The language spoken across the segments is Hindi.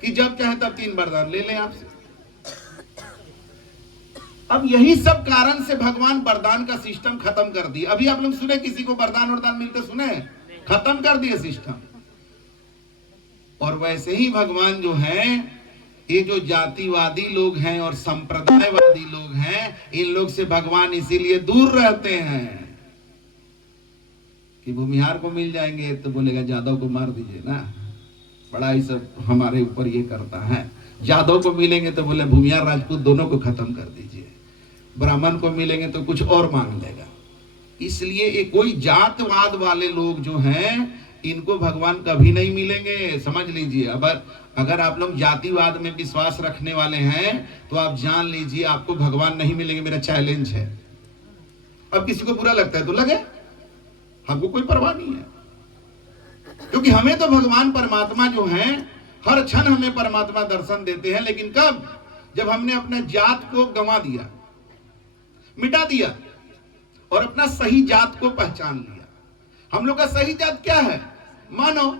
कि जब चाहे तब 3 वरदान ले लें आपसे। अब यही सब कारण से भगवान वरदान का सिस्टम खत्म कर दिए। अभी आप लोग सुने किसी को वरदान वरदान मिलते सुने? खत्म कर दिए सिस्टम। और वैसे ही भगवान जो है, ये जो जातिवादी लोग हैं और संप्रदायवादी लोग हैं, इन लोग से भगवान इसीलिए दूर रहते हैं कि भूमिहार को मिल जाएंगे तो बोलेगा जादव को मार दीजिए ना, बड़ा ही सब हमारे ऊपर ये करता है। जादव को मिलेंगे तो बोले भूमिहार राजपूत दोनों को खत्म कर दीजिए। ब्राह्मण को मिलेंगे तो कुछ और मांग लेगा। इसलिए ये कोई जातवाद वाले लोग जो हैं, इनको भगवान कभी नहीं मिलेंगे, समझ लीजिए। अब अगर आप लोग जातिवाद में विश्वास रखने वाले हैं तो आप जान लीजिए आपको भगवान नहीं मिलेंगे। मेरा चैलेंज है। अब किसी को बुरा लगता है तो लगे, हमको कोई परवाह नहीं है, क्योंकि हमें तो भगवान परमात्मा जो हैं हर क्षण हमें परमात्मा दर्शन देते हैं। लेकिन कब? जब हमने अपने जात को गंवा दिया, मिटा दिया और अपना सही जात को पहचान लिया। हम लोग का सही जात क्या है? मानव।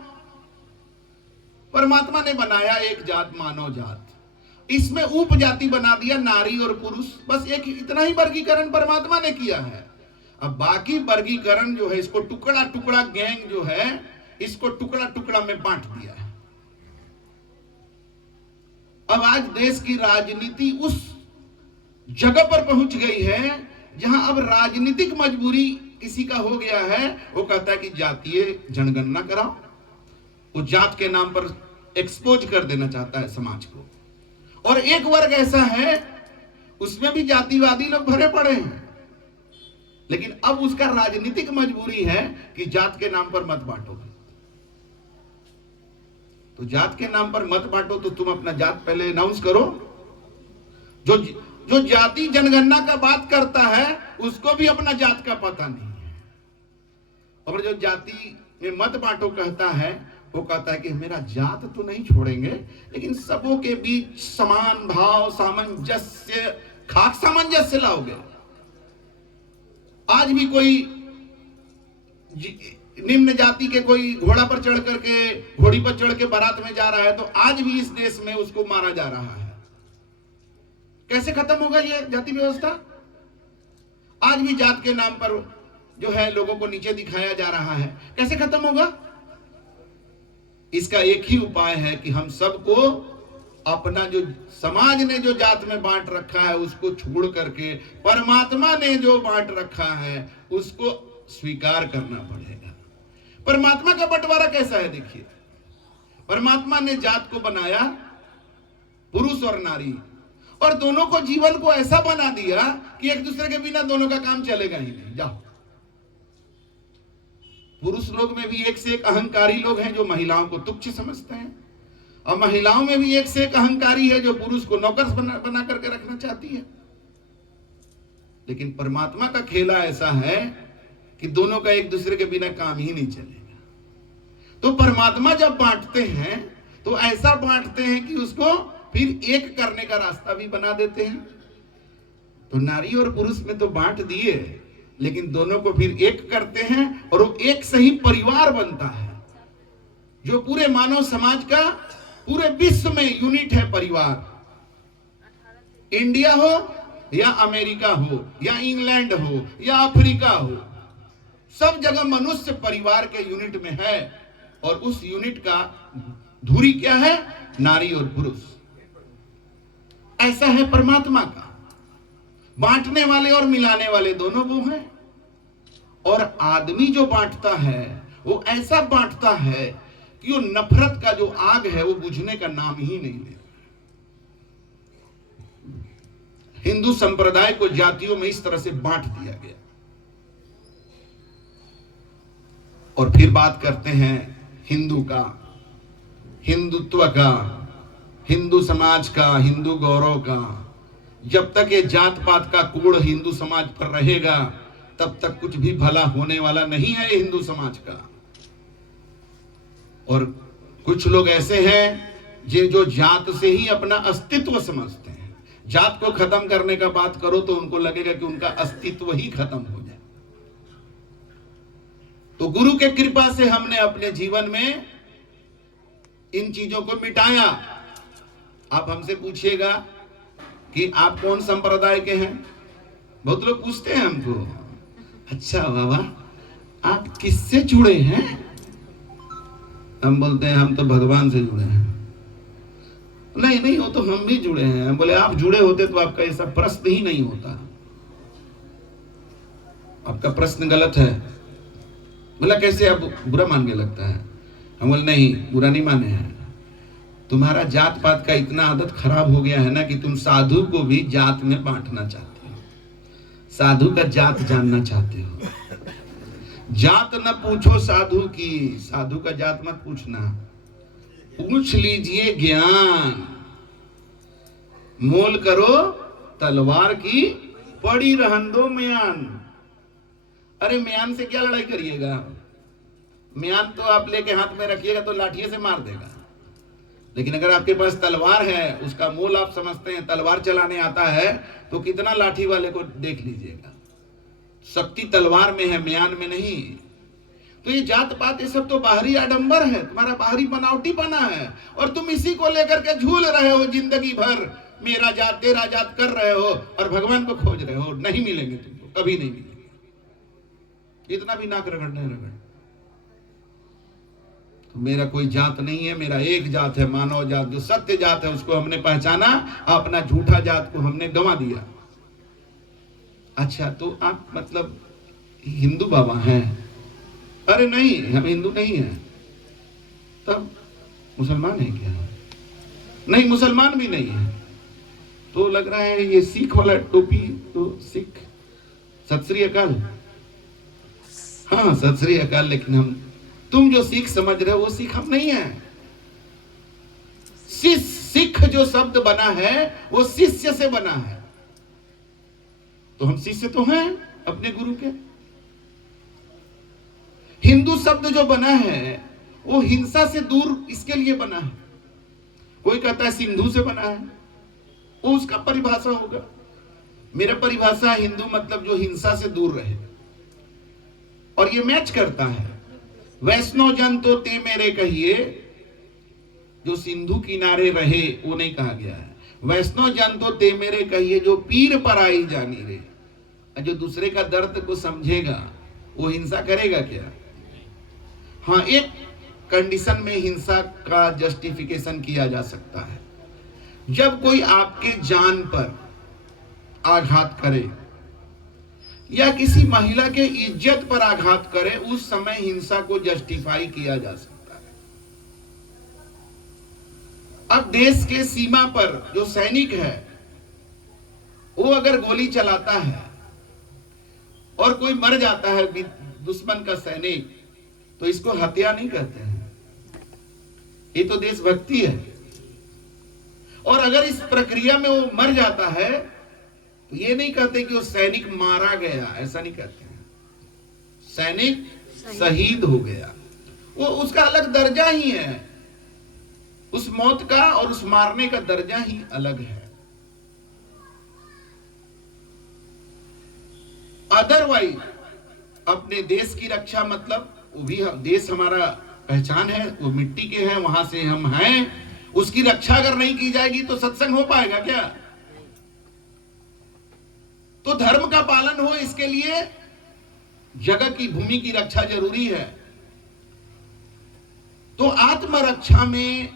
परमात्मा ने बनाया एक जात, मानव जात। इसमें उपजाति बना दिया नारी और पुरुष। बस एक इतना ही वर्गीकरण परमात्मा ने किया है। अब बाकी वर्गीकरण जो है, इसको टुकड़ा टुकड़ा गैंग जो है, इसको टुकड़ा टुकड़ा में बांट दिया है। अब आज देश की राजनीति उस जगह पर पहुंच गई है जहां अब राजनीतिक मजबूरी किसी का हो गया है। वो कहता है कि जातीय जनगणना कराओ। वो जात के नाम पर एक्सपोज कर देना चाहता है समाज को। और एक वर्ग ऐसा है, उसमें भी जातिवादी लोग भरे पड़े हैं, लेकिन अब उसका राजनीतिक मजबूरी है कि जात के नाम पर मत बांटो। तो जात के नाम पर मत बांटो तो तुम अपना जात पहले अनाउंस करो। जो जाति जनगणना का बात करता है उसको भी अपना जात का पता नहीं है। और जो जाति में मत बांटो कहता है, वो कहता है कि मेरा जात तो नहीं छोड़ेंगे, लेकिन सबों के बीच समान भाव, सामंजस्य, खाक सामंजस्य लाओगे। आज भी कोई निम्न जाति के कोई घोड़ा पर चढ़ करके, घोड़ी पर चढ़ के बारात में जा रहा है, तो आज भी इस देश में उसको मारा जा रहा है। कैसे खत्म होगा ये जाति व्यवस्था? आज भी जात के नाम पर जो है लोगों को नीचे दिखाया जा रहा है। कैसे खत्म होगा? इसका एक ही उपाय है कि हम सबको अपना जो समाज ने जो जात में बांट रखा है उसको छोड़ करके परमात्मा ने जो बांट रखा है उसको स्वीकार करना पड़ेगा। परमात्मा का बंटवारा कैसा है? देखिए, परमात्मा ने जात को बनाया पुरुष और नारी, और दोनों को जीवन को ऐसा बना दिया कि एक दूसरे के बिना दोनों का काम चलेगा ही नहीं। जाओ, पुरुष लोग में भी एक से एक अहंकारी लोग हैं जो महिलाओं को तुच्छ समझते हैं, और महिलाओं में भी एक से एक अहंकारी है जो पुरुष को नौकर बना करके रखना चाहती है। लेकिन परमात्मा का खेला ऐसा है कि दोनों का एक दूसरे के बिना काम ही नहीं चलेगा। तो परमात्मा जब बांटते हैं तो ऐसा बांटते हैं कि उसको फिर एक करने का रास्ता भी बना देते हैं। तो नारी और पुरुष में तो बांट दिए, लेकिन दोनों को फिर एक करते हैं और वो एक सही परिवार बनता है, जो पूरे मानव समाज का पूरे विश्व में यूनिट है परिवार। इंडिया हो या अमेरिका हो या इंग्लैंड हो या अफ्रीका हो, सब जगह मनुष्य परिवार के यूनिट में है। और उस यूनिट का धुरी क्या है? नारी और पुरुष। ऐसा है परमात्मा का। बांटने वाले और मिलाने वाले दोनों वो हैं। और आदमी जो बांटता है वो ऐसा बांटता है कि वो नफरत का जो आग है वो बुझने का नाम ही नहीं ले। हिंदू संप्रदाय को जातियों में इस तरह से बांट दिया गया। और फिर बात करते हैं हिंदू का, हिंदुत्व का, हिंदू समाज का, हिंदू गौरव का। जब तक ये जात पात का कूड़ हिंदू समाज पर रहेगा तब तक कुछ भी भला होने वाला नहीं है हिंदू समाज का। और कुछ लोग ऐसे हैं जो जात से ही अपना अस्तित्व समझते हैं। जात को खत्म करने का बात करो तो उनको लगेगा कि उनका अस्तित्व ही खत्म हो जाए। तो गुरु के कृपा से हमने अपने जीवन में इन चीजों को मिटाया। आप हमसे पूछिएगा कि आप कौन संप्रदाय के हैं, बहुत लोग पूछते हैं हमको, अच्छा बाबा आप किससे जुड़े हैं? हम बोलते हैं हम तो भगवान से जुड़े हैं। नहीं नहीं, वो तो हम भी जुड़े हैं। बोले आप जुड़े होते तो आपका ऐसा प्रश्न ही नहीं होता, आपका प्रश्न गलत है। बोला कैसे, आप बुरा मान के लगता है? हम बोले नहीं, बुरा नहीं माने हैं, तुम्हारा जात पात का इतना आदत खराब हो गया है ना कि तुम साधु को भी जात में बांटना चाहते हो, साधु का जात जानना चाहते हो। जात न पूछो साधु की, साधु का जात मत पूछना, पूछ लीजिए ज्ञान। मोल करो तलवार की, पड़ी रहन दो म्यान। अरे म्यान से क्या लड़ाई करिएगा? म्यान तो आप लेके हाथ में रखिएगा तो लाठिए से मार देगा, लेकिन अगर आपके पास तलवार है, उसका मोल आप समझते हैं, तलवार चलाने आता है तो कितना लाठी वाले को देख लीजिएगा। शक्ति तलवार में है, म्यान में नहीं। तो ये जात पात ये सब तो बाहरी आडंबर है, तुम्हारा बाहरी बनावटी बना है, और तुम इसी को लेकर के झूल रहे हो जिंदगी भर। मेरा जात तेरा जात कर रहे हो और भगवान को खोज रहे हो। नहीं मिलेंगे तुमको, कभी नहीं मिलेंगे, इतना भी नाक रगड़ने रगड़। तो मेरा कोई जात नहीं है, मेरा एक जात है, मानव जात, जो सत्य जात है उसको हमने पहचाना, अपना झूठा जात को हमने गंवा दिया। अच्छा तो आप मतलब हिंदू बाबा हैं? अरे नहीं, हम हिंदू नहीं हैं। तब मुसलमान है क्या? नहीं, मुसलमान भी नहीं है। तो लग रहा है ये सिख वाला टोपी तो सिख। सत श्री अकाल। हाँ सत श्री अकाल, लेकिन हम, तुम जो सिख समझ रहे हो वो सिख हम नहीं है। सिख जो शब्द बना है वो शिष्य से बना है, तो हम शिष्य तो हैं अपने गुरु के। हिंदू शब्द जो बना है वो हिंसा से दूर इसके लिए बना है। कोई कहता है सिंधु से बना है, वो उसका परिभाषा होगा। मेरा परिभाषा हिंदू मतलब जो हिंसा से दूर रहे, और ये मैच करता है। वैष्णव जन तो ते मेरे कहिए, जो सिंधु किनारे रहे वो नहीं कहा गया है। वैष्णव जन तो ते मेरे कहिए, जो पीर पर आई जानी रे। जो दूसरे का दर्द को समझेगा वो हिंसा करेगा क्या? हाँ, एक कंडीशन में हिंसा का जस्टिफिकेशन किया जा सकता है, जब कोई आपके जान पर आघात करे या किसी महिला के इज्जत पर आघात करे, उस समय हिंसा को जस्टिफाई किया जा सकता है। अब देश के सीमा पर जो सैनिक है वो अगर गोली चलाता है और कोई मर जाता है दुश्मन का सैनिक, तो इसको हत्या नहीं कहते हैं, ये तो देशभक्ति है। और अगर इस प्रक्रिया में वो मर जाता है तो ये नहीं कहते कि वो सैनिक मारा गया, ऐसा नहीं कहते हैं। सैनिक शहीद हो गया, वो उसका अलग दर्जा ही है। उस मौत का और उस मारने का दर्जा ही अलग है। अदरवाइज अपने देश की रक्षा मतलब वो भी देश हमारा पहचान है, वो मिट्टी के हैं, वहां से हम हैं, उसकी रक्षा अगर नहीं की जाएगी तो सत्संग हो पाएगा क्या? तो धर्म का पालन हो, इसके लिए जगह की भूमि की रक्षा जरूरी है। तो आत्मरक्षा में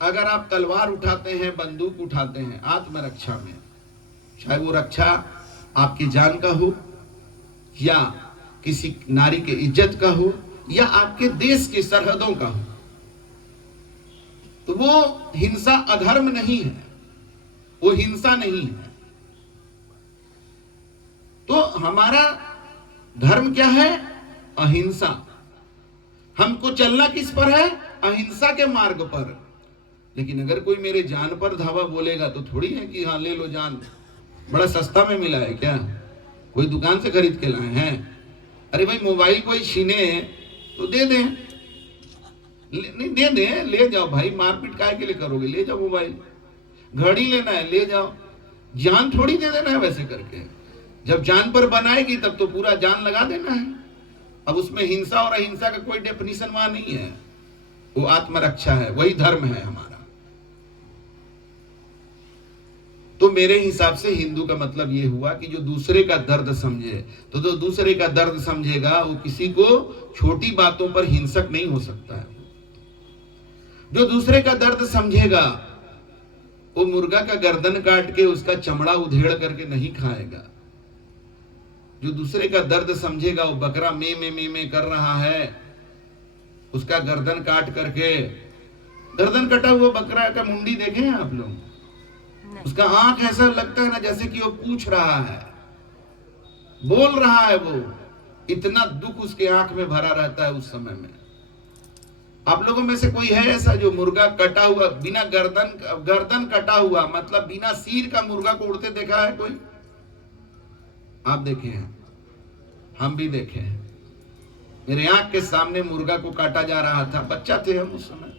अगर आप तलवार उठाते हैं, बंदूक उठाते हैं, आत्मरक्षा में, चाहे वो रक्षा आपकी जान का हो या किसी नारी के इज्जत का हो या आपके देश की सरहदों का हो, तो वो हिंसा अधर्म नहीं है, वो हिंसा नहीं है। तो हमारा धर्म क्या है? अहिंसा। हमको चलना किस पर है? अहिंसा के मार्ग पर। लेकिन अगर कोई मेरे जान पर धावा बोलेगा तो थोड़ी है कि हाँ ले लो जान, बड़ा सस्ता में मिला है क्या, कोई दुकान से खरीद के लाए हैं? अरे भाई मोबाइल कोई छीने तो दे दें, नहीं दे दें, ले जाओ भाई, मारपीट काहे के लिए करोगे? ले जाओ मोबाइल। घड़ी लेना है ले जाओ, जान थोड़ी दे देना है वैसे करके। जब जान पर बनाएगी तब तो पूरा जान लगा देना है। अब उसमें हिंसा और अहिंसा का कोई डेफिनेशन वहां नहीं है, वो आत्मरक्षा है, वही धर्म है हमारा। तो मेरे हिसाब से हिंदू का मतलब ये हुआ कि जो दूसरे का दर्द समझे, तो जो दूसरे का दर्द समझेगा वो किसी को छोटी बातों पर हिंसक नहीं हो सकता है। जो दूसरे का दर्द समझेगा वो मुर्गा का गर्दन काट के उसका चमड़ा उधेड़ करके नहीं खाएगा। जो दूसरे का दर्द समझेगा वो बकरा में कर रहा है, उसका गर्दन काट करके, गर्दन कटा हुआ बकरा का मुंडी देखे हैं आप लोग? उसका आंख ऐसा लगता है ना जैसे कि वो पूछ रहा है, बोल रहा है, वो इतना दुख उसके आंख में भरा रहता है उस समय में। आप लोगों में से कोई है ऐसा जो मुर्गा कटा हुआ, बिना गर्दन कटा हुआ, मतलब बिना सिर का मुर्गा को उड़ते देखा है कोई? आप देखे हैं, हम भी देखे हैं। मेरे आंख के सामने मुर्गा को काटा जा रहा था, बच्चा थे हम उस समय।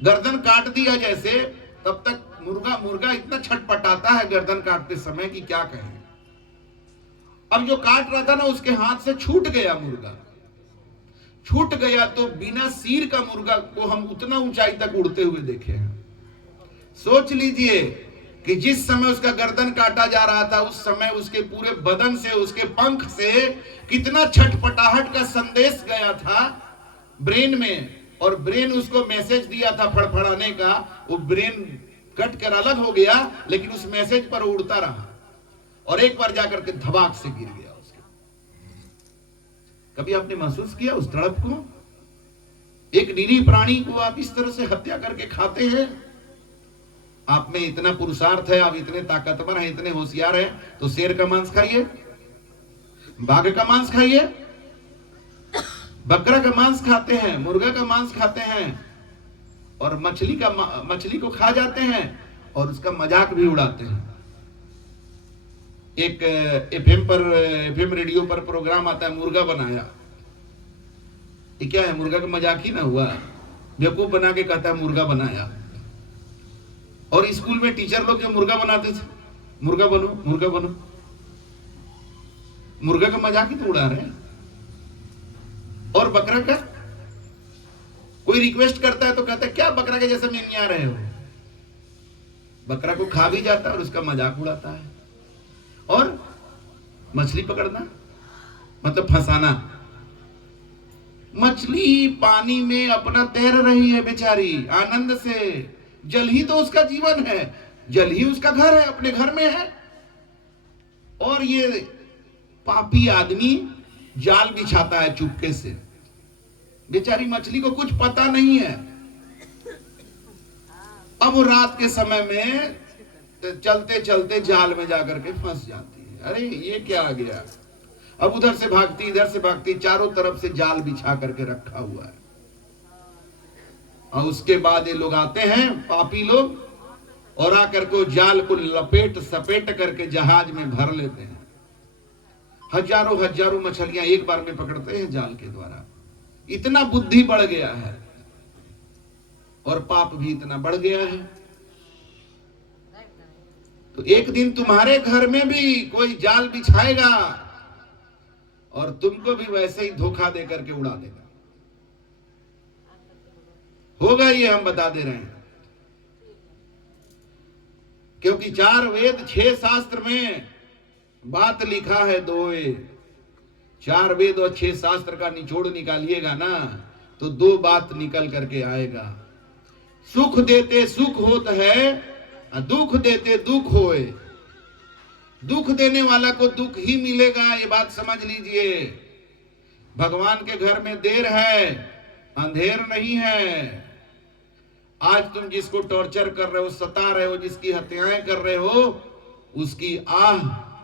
गर्दन काट दिया जैसे, तब तक मुर्गा इतना छटपटाता है गर्दन काटते समय कि क्या कहें। अब जो काट रहा था ना उसके हाथ से छूट गया, मुर्गा छूट गया, तो बिना सिर का मुर्गा को हम उतना ऊंचाई तक उड़ते हुए देखे हैं। सोच लीजिए कि जिस समय उसका गर्दन काटा जा रहा था उस समय उसके पूरे बदन से, उसके पंख से कितना छटपटाहट का संदेश गया था ब्रेन में, और ब्रेन उसको मैसेज दिया था फड़फड़ाने का। वो ब्रेन कट कर अलग हो गया, लेकिन उस मैसेज पर उड़ता रहा और एक बार जाकर के धमाक से गिर गया उसके। कभी आपने महसूस किया उस तड़प को? एक निरीह प्राणी को आप इस तरह से हत्या करके खाते हैं। आप में इतना पुरुषार्थ है, आप इतने ताकतवर हैं, इतने होशियार हैं, तो शेर का मांस खाइए, बाघ का मांस खाइए, बकरा का मांस खाते हैं, मुर्गा का मांस खाते हैं, और मछली को खा जाते हैं और उसका मजाक भी उड़ाते हैं। एक एफएम रेडियो पर प्रोग्राम आता है, मुर्गा बनाया। ये क्या है? मुर्गा का मजाक ही ना हुआ, बेवकूफ बना के कहता है मुर्गा बनाया। और स्कूल में टीचर लोग जो मुर्गा बनाते थे, मुर्गा बनो मुर्गा बनो, मुर्गा का मजाक ही तो उड़ा रहे हैं। और बकरा का कोई रिक्वेस्ट करता है तो कहता है क्या बकरा के जैसे मिमिया रहे हो। बकरा को खा भी जाता है और उसका मजाक उड़ाता है। और मछली पकड़ना मतलब फंसाना। मछली पानी में अपना तैर रही है बेचारी आनंद से, जल ही तो उसका जीवन है, जल ही उसका घर है, अपने घर में है। और ये पापी आदमी जाल बिछाता है चुपके से। बेचारी मछली को कुछ पता नहीं है। अब वो रात के समय में चलते चलते जाल में जाकर के फंस जाती है। अरे ये क्या आ गया? अब उधर से भागती, इधर से भागती, चारों तरफ से जाल बिछा करके रखा हुआ है। और उसके बाद ये लोग आते हैं, पापी लोग, और आकर को जाल को लपेट सपेट करके जहाज में भर लेते हैं। हजारों हजारों मछलियां एक बार में पकड़ते हैं जाल के द्वारा। इतना बुद्धि बढ़ गया है और पाप भी इतना बढ़ गया है। तो एक दिन तुम्हारे घर में भी कोई जाल बिछाएगा और तुमको भी वैसे ही धोखा दे करके उड़ा देगा। होगा ये, हम बता दे रहे हैं। क्योंकि 4 वेद 6 शास्त्र में बात लिखा है दोए। 4 वेद और 6 शास्त्र का निचोड़ निकालिएगा ना तो 2 बात निकल करके आएगा। सुख देते सुख होत है, दुख देते दुख होए। दुख देने वाला को दुख ही मिलेगा, ये बात समझ लीजिए। भगवान के घर में देर है, अंधेर नहीं है। आज तुम जिसको टॉर्चर कर रहे हो, सता रहे हो, जिसकी हत्याएं कर रहे हो, उसकी आह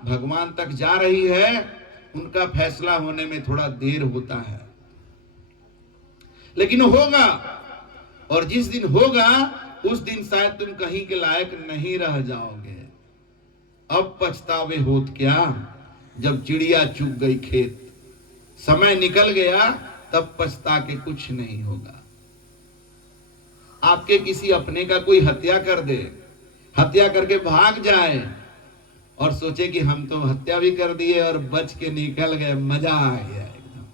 भगवान तक जा रही है। उनका फैसला होने में थोड़ा देर होता है, लेकिन होगा। और जिस दिन होगा उस दिन शायद तुम कहीं के लायक नहीं रह जाओगे। अब पछतावे होत क्या जब चिड़िया चुग गई खेत। समय निकल गया तब पछता के कुछ नहीं होगा। आपके किसी अपने का कोई हत्या कर दे, हत्या करके भाग जाए और सोचे कि हम तो हत्या भी कर दिए और बच के निकल गए, मजा आ गया एकदम।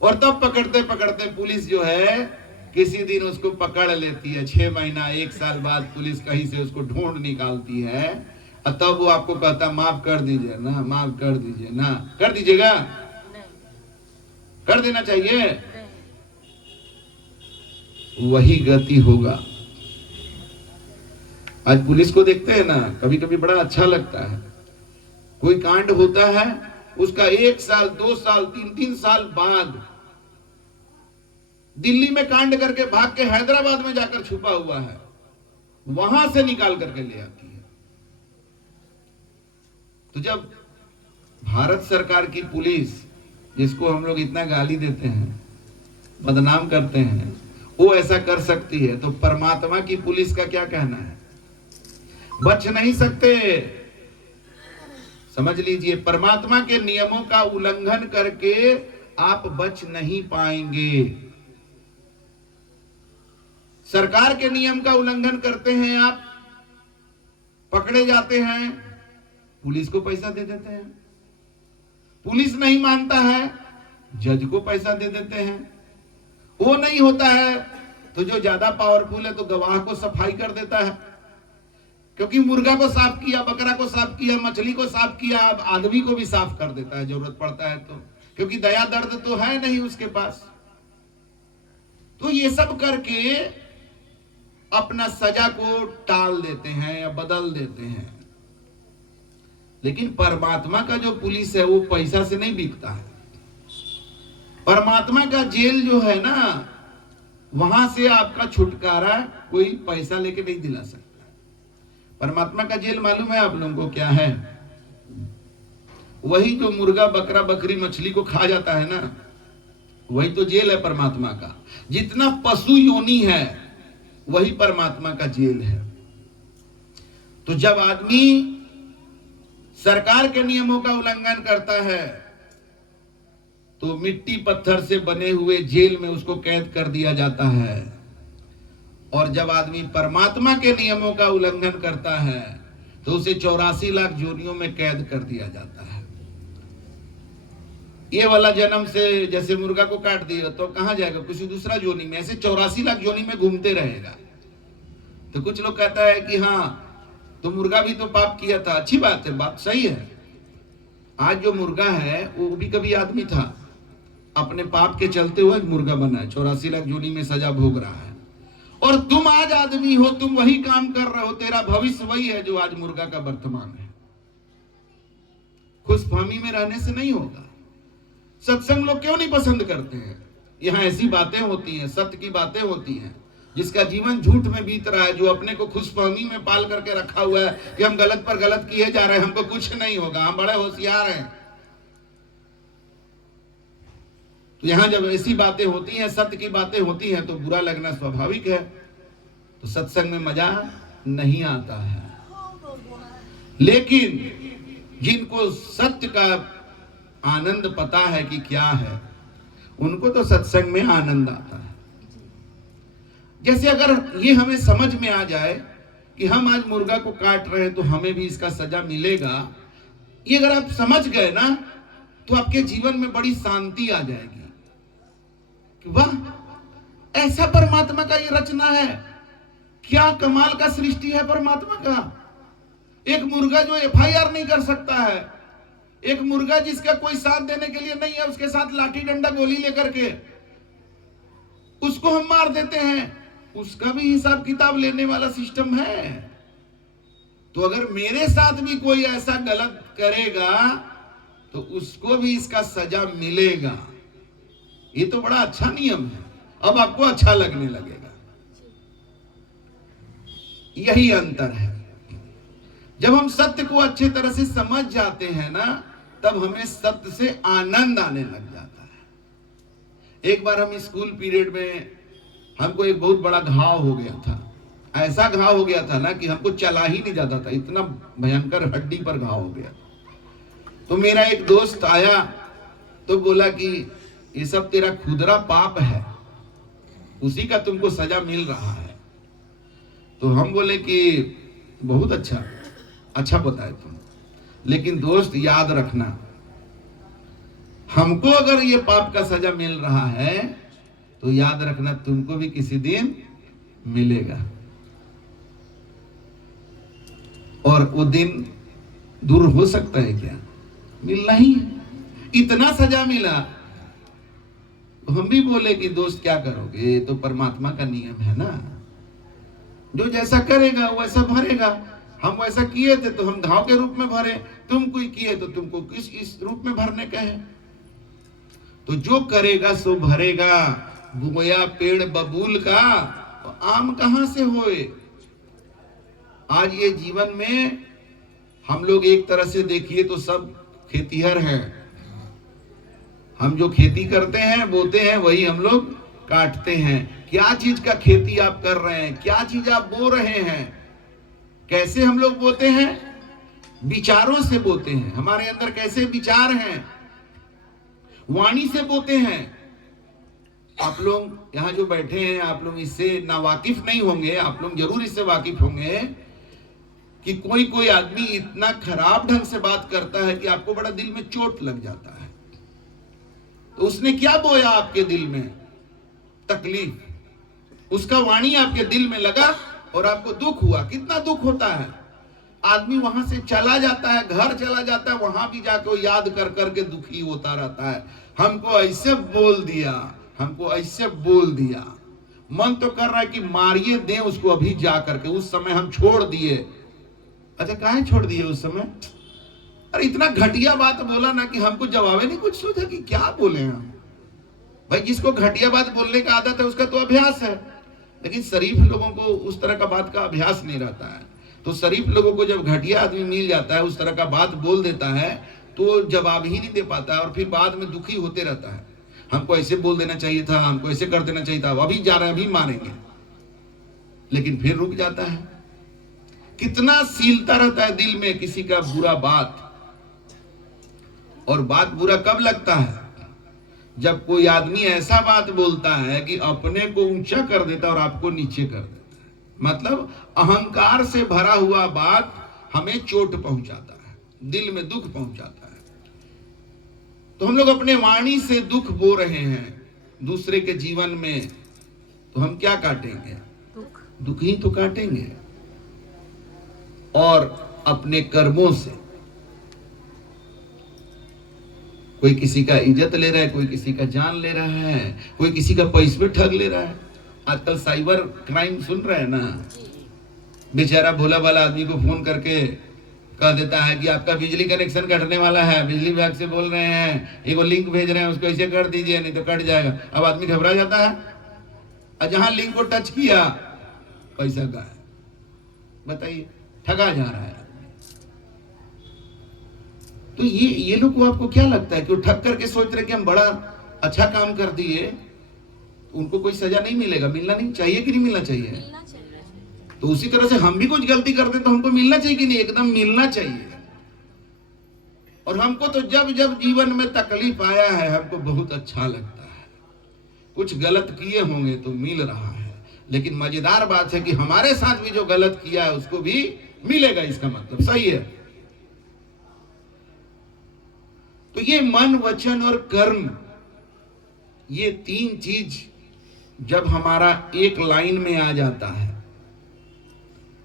और तब पकड़ते पकड़ते पुलिस जो है किसी दिन उसको पकड़ लेती है, 6 महीना 1 साल बाद पुलिस कहीं से उसको ढूंढ निकालती है, और तब वो आपको कहता माफ कर दीजिए ना, माफ कर दीजिए ना। कर दीजिएगा? कर देना चाहिए। वही गति होगा। आज पुलिस को देखते हैं ना, कभी कभी बड़ा अच्छा लगता है। कोई कांड होता है, उसका 1 साल 2 साल 3 साल बाद दिल्ली में कांड करके भाग के हैदराबाद में जाकर छुपा हुआ है, वहां से निकाल करके ले आती है। तो जब भारत सरकार की पुलिस, जिसको हम लोग इतना गाली देते हैं, बदनाम करते हैं, वो ऐसा कर सकती है, तो परमात्मा की पुलिस का क्या कहना है? बच नहीं सकते। समझ लीजिए, परमात्मा के नियमों का उल्लंघन करके आप बच नहीं पाएंगे। सरकार के नियम का उल्लंघन करते हैं आप, पकड़े जाते हैं, पुलिस को पैसा दे देते हैं। पुलिस नहीं मानता है, जज को पैसा दे देते हैं। वो नहीं होता है तो जो ज्यादा पावरफुल है तो गवाह को सफाई कर देता है, क्योंकि मुर्गा को साफ किया, बकरा को साफ किया, मछली को साफ किया, अब आदमी को भी साफ कर देता है जरूरत पड़ता है तो, क्योंकि दया दर्द तो है नहीं उसके पास। तो ये सब करके अपना सजा को टाल देते हैं या बदल देते हैं। लेकिन परमात्मा का जो पुलिस है वो पैसा से नहीं बिकता है। परमात्मा का जेल जो है ना, वहां से आपका छुटकारा कोई पैसा लेके नहीं दिला सकता। परमात्मा का जेल मालूम है आप लोगों को क्या है? वही जो मुर्गा बकरा बकरी मछली को खा जाता है ना, वही तो जेल है परमात्मा का। जितना पशु योनि है वही परमात्मा का जेल है। तो जब आदमी सरकार के नियमों का उल्लंघन करता है तो मिट्टी पत्थर से बने हुए जेल में उसको कैद कर दिया जाता है, और जब आदमी परमात्मा के नियमों का उल्लंघन करता है तो उसे 84 लाख जोनियों में कैद कर दिया जाता है। ये वाला जन्म से जैसे मुर्गा को काट दिया तो कहां जाएगा? किसी दूसरा जोनी में, ऐसे 84 लाख जोनी में घूमते रहेगा। तो कुछ लोग कहता है कि हाँ तो मुर्गा भी तो पाप किया था। अच्छी बात है, बात सही है। आज जो मुर्गा है वो भी कभी आदमी था, अपने पाप के चलते हुए मुर्गा बना है, 84 लाख जोनी में सजा भोग रहा है। और तुम आज आदमी हो, तुम वही काम कर रहे हो, तेरा भविष्य वही है जो आज मुर्गा का वर्तमान है। खुशफहमी में रहने से नहीं होगा। सत्संग लोग क्यों नहीं पसंद करते हैं? यहाँ ऐसी बातें होती हैं, सत्य की बातें होती हैं। जिसका जीवन झूठ में बीत रहा है, जो अपने को खुशफहमी में पाल करके रखा हुआ है कि हम गलत पर गलत किए जा रहे हैं, हमको कुछ नहीं होगा, हम बड़े होशियार हैं। तो यहां जब ऐसी बातें होती हैं, सत्य की बातें होती हैं, तो बुरा लगना स्वाभाविक है। तो सत्संग में मजा नहीं आता है। लेकिन जिनको सत्य का आनंद पता है कि क्या है, उनको तो सत्संग में आनंद आता है। जैसे अगर ये हमें समझ में आ जाए कि हम आज मुर्गा को काट रहे हैं तो हमें भी इसका सजा मिलेगा, ये अगर आप समझ गए ना, तो आपके जीवन में बड़ी शांति आ जाएगी कि वाह, ऐसा परमात्मा का ये रचना है, क्या कमाल का सृष्टि है परमात्मा का। एक मुर्गा जो FIR नहीं कर सकता है, एक मुर्गा जिसका कोई साथ देने के लिए नहीं है, उसके साथ लाठी डंडा गोली लेकर के उसको हम मार देते हैं, उसका भी हिसाब किताब लेने वाला सिस्टम है। तो अगर मेरे साथ भी कोई ऐसा गलत करेगा तो उसको भी इसका सजा मिलेगा। ये तो बड़ा अच्छा नियम है। अब आपको अच्छा लगने लगेगा। यही अंतर है। जब हम सत्य को अच्छी तरह से समझ जाते हैं ना, तब हमें सत्य से आनंद आने लग जाता है। एक बार हम स्कूल पीरियड में, हमको एक बहुत बड़ा घाव हो गया था। ऐसा घाव हो गया था ना कि हमको चला ही नहीं जाता था, इतना भयंकर हड्डी पर घाव हो गया। तो मेरा एक दोस्त आया तो बोला कि ये सब तेरा खुदरा पाप है, उसी का तुमको सजा मिल रहा है। तो हम बोले कि बहुत अच्छा बताए तुम, लेकिन दोस्त याद रखना, हमको अगर ये पाप का सजा मिल रहा है तो तो याद रखना तुमको भी किसी दिन मिलेगा, और वो दिन दूर हो सकता है क्या? मिलना ही है। इतना सजा मिला, हम भी बोले कि दोस्त क्या करोगे, ये तो परमात्मा का नियम है ना, जो जैसा करेगा वैसा भरेगा। हम वैसा किए थे तो हम घाव के रूप में भरे, तुम कोई किए तो तुमको इस रूप में भरने का है। तो जो करेगा सो भरेगा। बोया पेड़ बबूल का, तो आम कहां से होए। आज ये जीवन में हम लोग एक तरह से देखिए तो सब खेतीहर हैं। हम जो खेती करते हैं, बोते हैं, वही हम लोग काटते हैं। क्या चीज का खेती आप कर रहे हैं, क्या चीज आप बो रहे हैं, कैसे हम लोग बोते हैं? विचारों से बोते हैं। हमारे अंदर कैसे विचार हैं, वाणी से बोते हैं। आप लोग यहाँ जो बैठे हैं, आप लोग इससे ना वाकिफ नहीं होंगे, आप लोग जरूर इससे वाकिफ होंगे कि कोई कोई आदमी इतना खराब ढंग से बात करता है कि आपको बड़ा दिल में चोट लग जाता है। तो उसने क्या बोया आपके दिल में? तकलीफ। उसका वाणी आपके दिल में लगा और आपको दुख हुआ। कितना दुख होता है। आदमी वहां से चला जाता है, घर चला जाता है, वहां भी जाकर याद कर करके दुखी होता रहता है। हमको ऐसे बोल दिया, हमको ऐसे बोल दिया। मन तो कर रहा है कि मारिए दें उसको अभी जा करके। उस समय हम छोड़ दिए। अच्छा काहे छोड़ दिए उस समय? अरे इतना घटिया बात बोला ना कि हमको जवाब नहीं कुछ सोचा कि क्या बोले हम। भाई जिसको घटिया बात बोलने का आदत है उसका तो अभ्यास है, लेकिन शरीफ लोगों को उस तरह का बात का अभ्यास नहीं रहता है। तो शरीफ लोगों को जब घटिया आदमी मिल जाता है, उस तरह का बात बोल देता है, तो जवाब ही नहीं दे पाता है और फिर बाद में दुखी होते रहता है। हमको ऐसे बोल देना चाहिए था, हमको ऐसे कर देना चाहिए था, अभी जा रहे हैं, अभी मारेंगे, लेकिन फिर रुक जाता है। कितना सीलता रहता है दिल में किसी का बुरा बात। और बात बुरा कब लगता है? जब कोई आदमी ऐसा बात बोलता है कि अपने को ऊंचा कर देता है और आपको नीचे कर देता है। मतलब अहंकार से भरा हुआ बात हमें चोट पहुंचाता है, दिल में दुख पहुंचाता है। तो हम लोग अपने वाणी से दुख बो रहे हैं दूसरे के जीवन में, तो हम क्या काटेंगे? दुख ही तो काटेंगे। और अपने कर्मों से कोई किसी का इज्जत ले रहा है, कोई किसी का जान ले रहा है, कोई किसी का पैसे ठग ले रहा है। आजकल साइबर क्राइम सुन रहे हैं ना, बेचारा भोला भाला आदमी को फोन करके कह देता है कि आपका बिजली कनेक्शन कटने वाला है, बिजली विभाग से बोल रहे हैं, एगो लिंक भेज रहे हैं, उसको ऐसे कर दीजिए नहीं तो कट जाएगा। अब आदमी घबरा जाता है और जहां लिंक को टच किया पैसा गायब। बताइए, ठगा जा रहा है। तो ये लोग को आपको क्या लगता है कि वो ठग करके सोच रहे कि हम बड़ा अच्छा काम कर दिए, उनको कोई सजा नहीं मिलेगा? मिलना नहीं चाहिए कि नहीं मिलना चाहिए? तो उसी तरह से हम भी कुछ गलती करते तो हमको मिलना चाहिए कि नहीं? एकदम मिलना चाहिए। और हमको तो जब जब जीवन में तकलीफ आया है हमको बहुत अच्छा लगता है। कुछ गलत किए होंगे तो मिल रहा है, लेकिन मजेदार बात है कि हमारे साथ भी जो गलत किया है उसको भी मिलेगा। इसका मतलब सही है। तो ये मन, वचन और कर्म, ये तीन चीज जब हमारा एक लाइन में आ जाता है।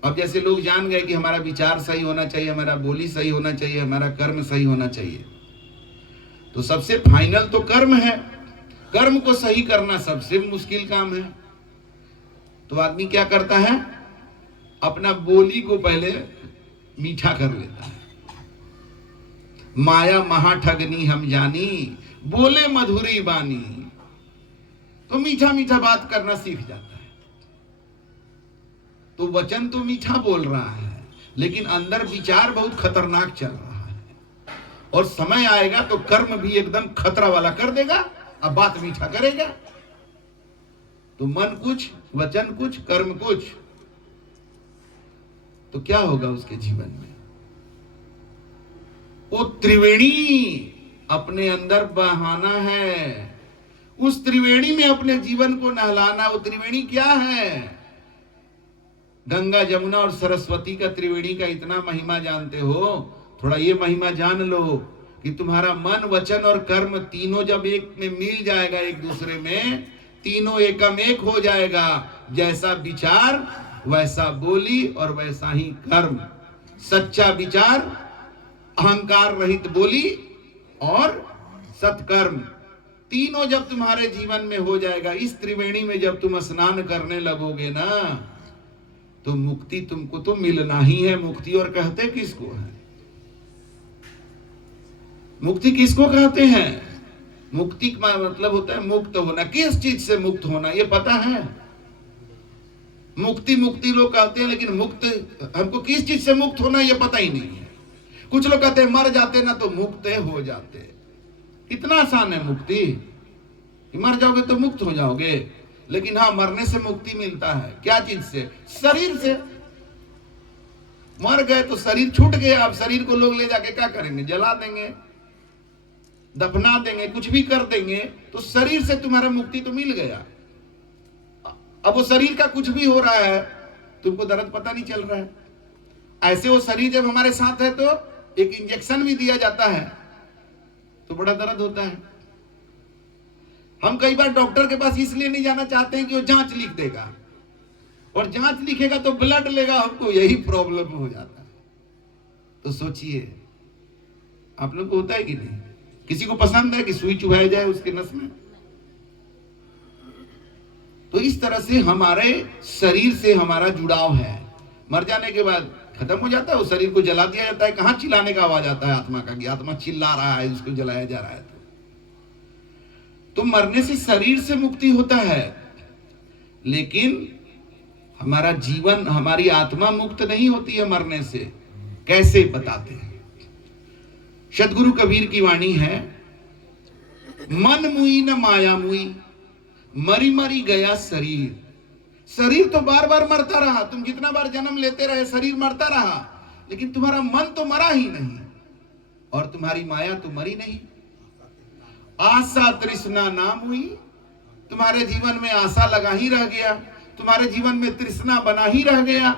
अब जैसे लोग जान गए कि हमारा विचार सही होना चाहिए, हमारा बोली सही होना चाहिए, हमारा कर्म सही होना चाहिए, तो सबसे फाइनल तो कर्म है। कर्म को सही करना सबसे मुश्किल काम है। तो आदमी क्या करता है? अपना बोली को पहले मीठा कर लेता है। माया महा ठगनी हम जानी, बोले मधुरी बानी। तो मीठा मीठा बात करना सीख जाता है। तो वचन तो मीठा बोल रहा है, लेकिन अंदर विचार बहुत खतरनाक चल रहा है। और समय आएगा तो कर्म भी एकदम खतरा वाला कर देगा, अब बात मीठा करेगा। तो मन कुछ, वचन कुछ, कर्म कुछ, तो क्या होगा उसके जीवन में? वो त्रिवेणी अपने अंदर बहाना है। उस त्रिवेणी में अपने जीवन को नहलाना। वो त्रिवेणी क्या है? गंगा, जमुना और सरस्वती का त्रिवेणी का इतना महिमा जानते हो, थोड़ा ये महिमा जान लो कि तुम्हारा मन, वचन और कर्म तीनों जब एक में मिल जाएगा एक दूसरे में, तीनों एकम एक हो जाएगा। जैसा विचार वैसा बोली और वैसा ही कर्म। सच्चा विचार, अहंकार रहित बोली और सत्कर्म, तीनों जब तुम्हारे जीवन में हो जाएगा, इस त्रिवेणी में जब तुम स्नान करने लगोगे ना, तो मुक्ति तुमको तो मिलना ही है। मुक्ति और कहते किसको है? मुक्ति किसको कहते हैं? मुक्ति का मतलब होता है मुक्त होना। किस चीज से मुक्त होना ये पता है? मुक्ति मुक्ति लोग कहते हैं, लेकिन मुक्त हमको किस चीज से मुक्त होना ये पता ही नहीं है। कुछ लोग कहते हैं मर जाते ना तो मुक्त हो जाते। इतना आसान है मुक्ति, मर जाओगे तो मुक्त हो जाओगे। लेकिन हाँ, मरने से मुक्ति मिलता है। क्या चीज से? शरीर से। मर गए तो शरीर छूट गया। अब शरीर को लोग ले जाके क्या करेंगे? जला देंगे, दफना देंगे, कुछ भी कर देंगे। तो शरीर से तुम्हारा मुक्ति तो मिल गया। अब वो शरीर का कुछ भी हो रहा है, तुमको दर्द पता नहीं चल रहा है। ऐसे वो शरीर जब हमारे साथ है तो एक इंजेक्शन भी दिया जाता है तो बड़ा दर्द होता है। हम कई बार डॉक्टर के पास इसलिए नहीं जाना चाहते हैं कि वो जांच लिख देगा, और जांच लिखेगा तो ब्लड लेगा, हमको यही प्रॉब्लम हो जाता है। तो सोचिए, आप लोग को होता है कि नहीं? किसी को पसंद है कि सुई चुभाई जाए उसके नस में? तो इस तरह से हमारे शरीर से हमारा जुड़ाव है। मर जाने के बाद खत्म हो जाता है, उस शरीर को जला दिया जाता है। कहां चिल्लाने का आवाज आता है आत्मा का कि आत्मा चिल्ला रहा है, उसको जलाया जा रहा है। तो मरने से शरीर से मुक्ति होता है, लेकिन हमारा जीवन, हमारी आत्मा मुक्त नहीं होती है मरने से। कैसे बताते हैं? सदगुरु कबीर की वाणी है, मन मुई न माया मुई, मरी मरी गया शरीर। शरीर तो बार बार मरता रहा, तुम जितना बार जन्म लेते रहे शरीर मरता रहा, लेकिन तुम्हारा मन तो मरा ही नहीं और तुम्हारी माया तो मरी नहीं। आशा तृष्णा नाम हुई, तुम्हारे जीवन में आशा लगा ही रह गया, तुम्हारे जीवन में तृष्णा बना ही रह गया।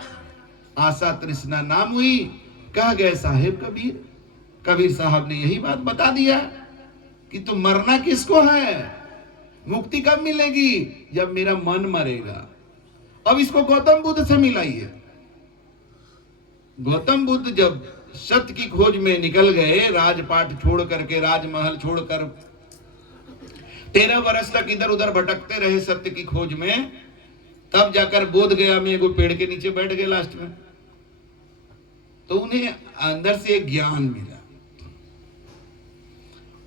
आशा तृष्णा नाम हुई, कह गए साहेब कबीर। कबीर साहब ने यही बात बता दिया कि तुम मरना किसको है, मुक्ति कब मिलेगी? जब मेरा मन मरेगा। अब इसको गौतम बुद्ध से मिलाइए। गौतम बुद्ध जब सत्य की खोज में निकल गए, राजपाट छोड़ करके, राजमहल छोड़कर 13 वर्ष तक इधर उधर भटकते रहे सत्य की खोज में, तब जाकर बोध गया में एगो पेड़ के नीचे बैठ गए लास्ट में। तो उन्हें अंदर से एक ज्ञान मिला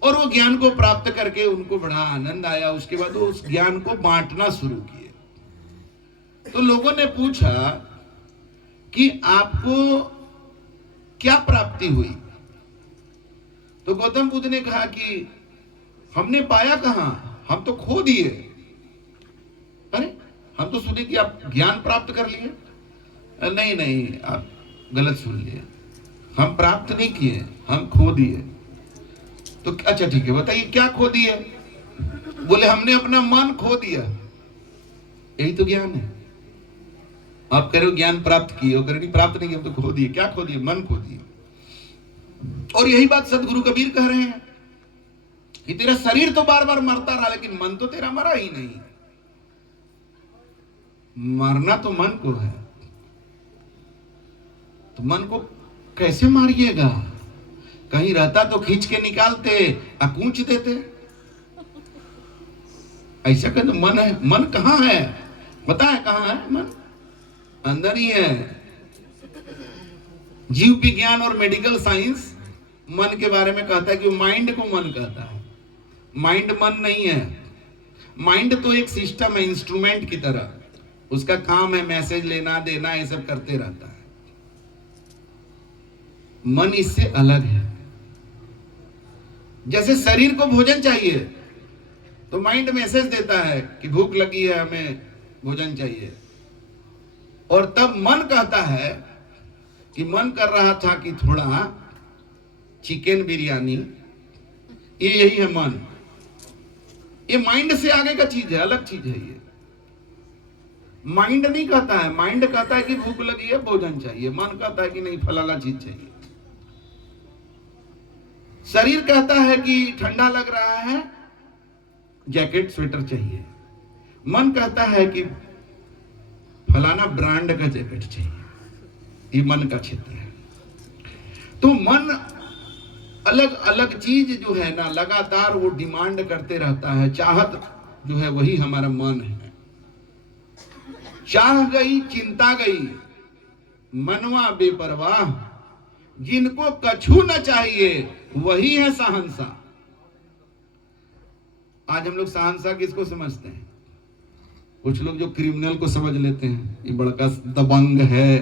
और वो ज्ञान को प्राप्त करके उनको बड़ा आनंद आया। उसके बाद वो उस ज्ञान को बांटना शुरू किए। तो लोगों ने पूछा कि आपको क्या प्राप्ति हुई? तो गौतम बुद्ध ने कहा कि हमने पाया कहां, हम तो खो दिए। अरे, हम तो सुने कि आप ज्ञान प्राप्त कर लिए। नहीं नहीं, आप गलत सुन लिए, हम प्राप्त नहीं किए, हम खो दिए। तो अच्छा ठीक है, बताइए क्या खो दिए? बोले हमने अपना मन खो दिया। यही तो ज्ञान है। आप कह रहे हो ज्ञान प्राप्त किए, और नहीं प्राप्त नहीं किए, हम तो खो दिए। क्या खो दिए? मन खो दिए। और यही बात सदगुरु कबीर कह रहे हैं कि तेरा शरीर तो बार बार मरता रहा, लेकिन मन तो तेरा मरा ही नहीं। मरना तो मन को है, तो मन को कैसे मारिएगा? कहीं रहता तो खींच के निकालते, अकूच देते। ऐसा कहते मन है। मन कहां है? पता है कहां है? मन अंदर ही है। जीव विज्ञान और मेडिकल साइंस मन के बारे में कहता है कि माइंड को मन कहता है। माइंड मन नहीं है। माइंड तो एक सिस्टम है, इंस्ट्रूमेंट की तरह। उसका काम है मैसेज लेना देना, ये सब करते रहता है। मन इससे अलग है। जैसे शरीर को भोजन चाहिए तो माइंड मैसेज देता है कि भूख लगी है, हमें भोजन चाहिए। और तब मन कहता है कि मन कर रहा था कि थोड़ा चिकन बिरयानी, ये यही है मन। ये माइंड से आगे का चीज है, अलग चीज है। ये माइंड नहीं कहता है। माइंड कहता है कि भूख लगी है, भोजन चाहिए। मन कहता है कि नहीं, फलाना चीज चाहिए। शरीर कहता है कि ठंडा लग रहा है, जैकेट स्वेटर चाहिए। मन कहता है कि फलाना ब्रांड का जैकेट चाहिए, ये मन का क्षेत्र है। तो मन अलग अलग चीज जो है ना लगातार वो डिमांड करते रहता है, चाहत जो है वही हमारा मन है। चाह गई चिंता गई, मनवा बेपरवाह, जिनको कछु न चाहिए वही है शहंशाह। आज हम लोग शहंशाह किसको समझते हैं? कुछ लोग जो क्रिमिनल को समझ लेते हैं, ये बड़का दबंग है,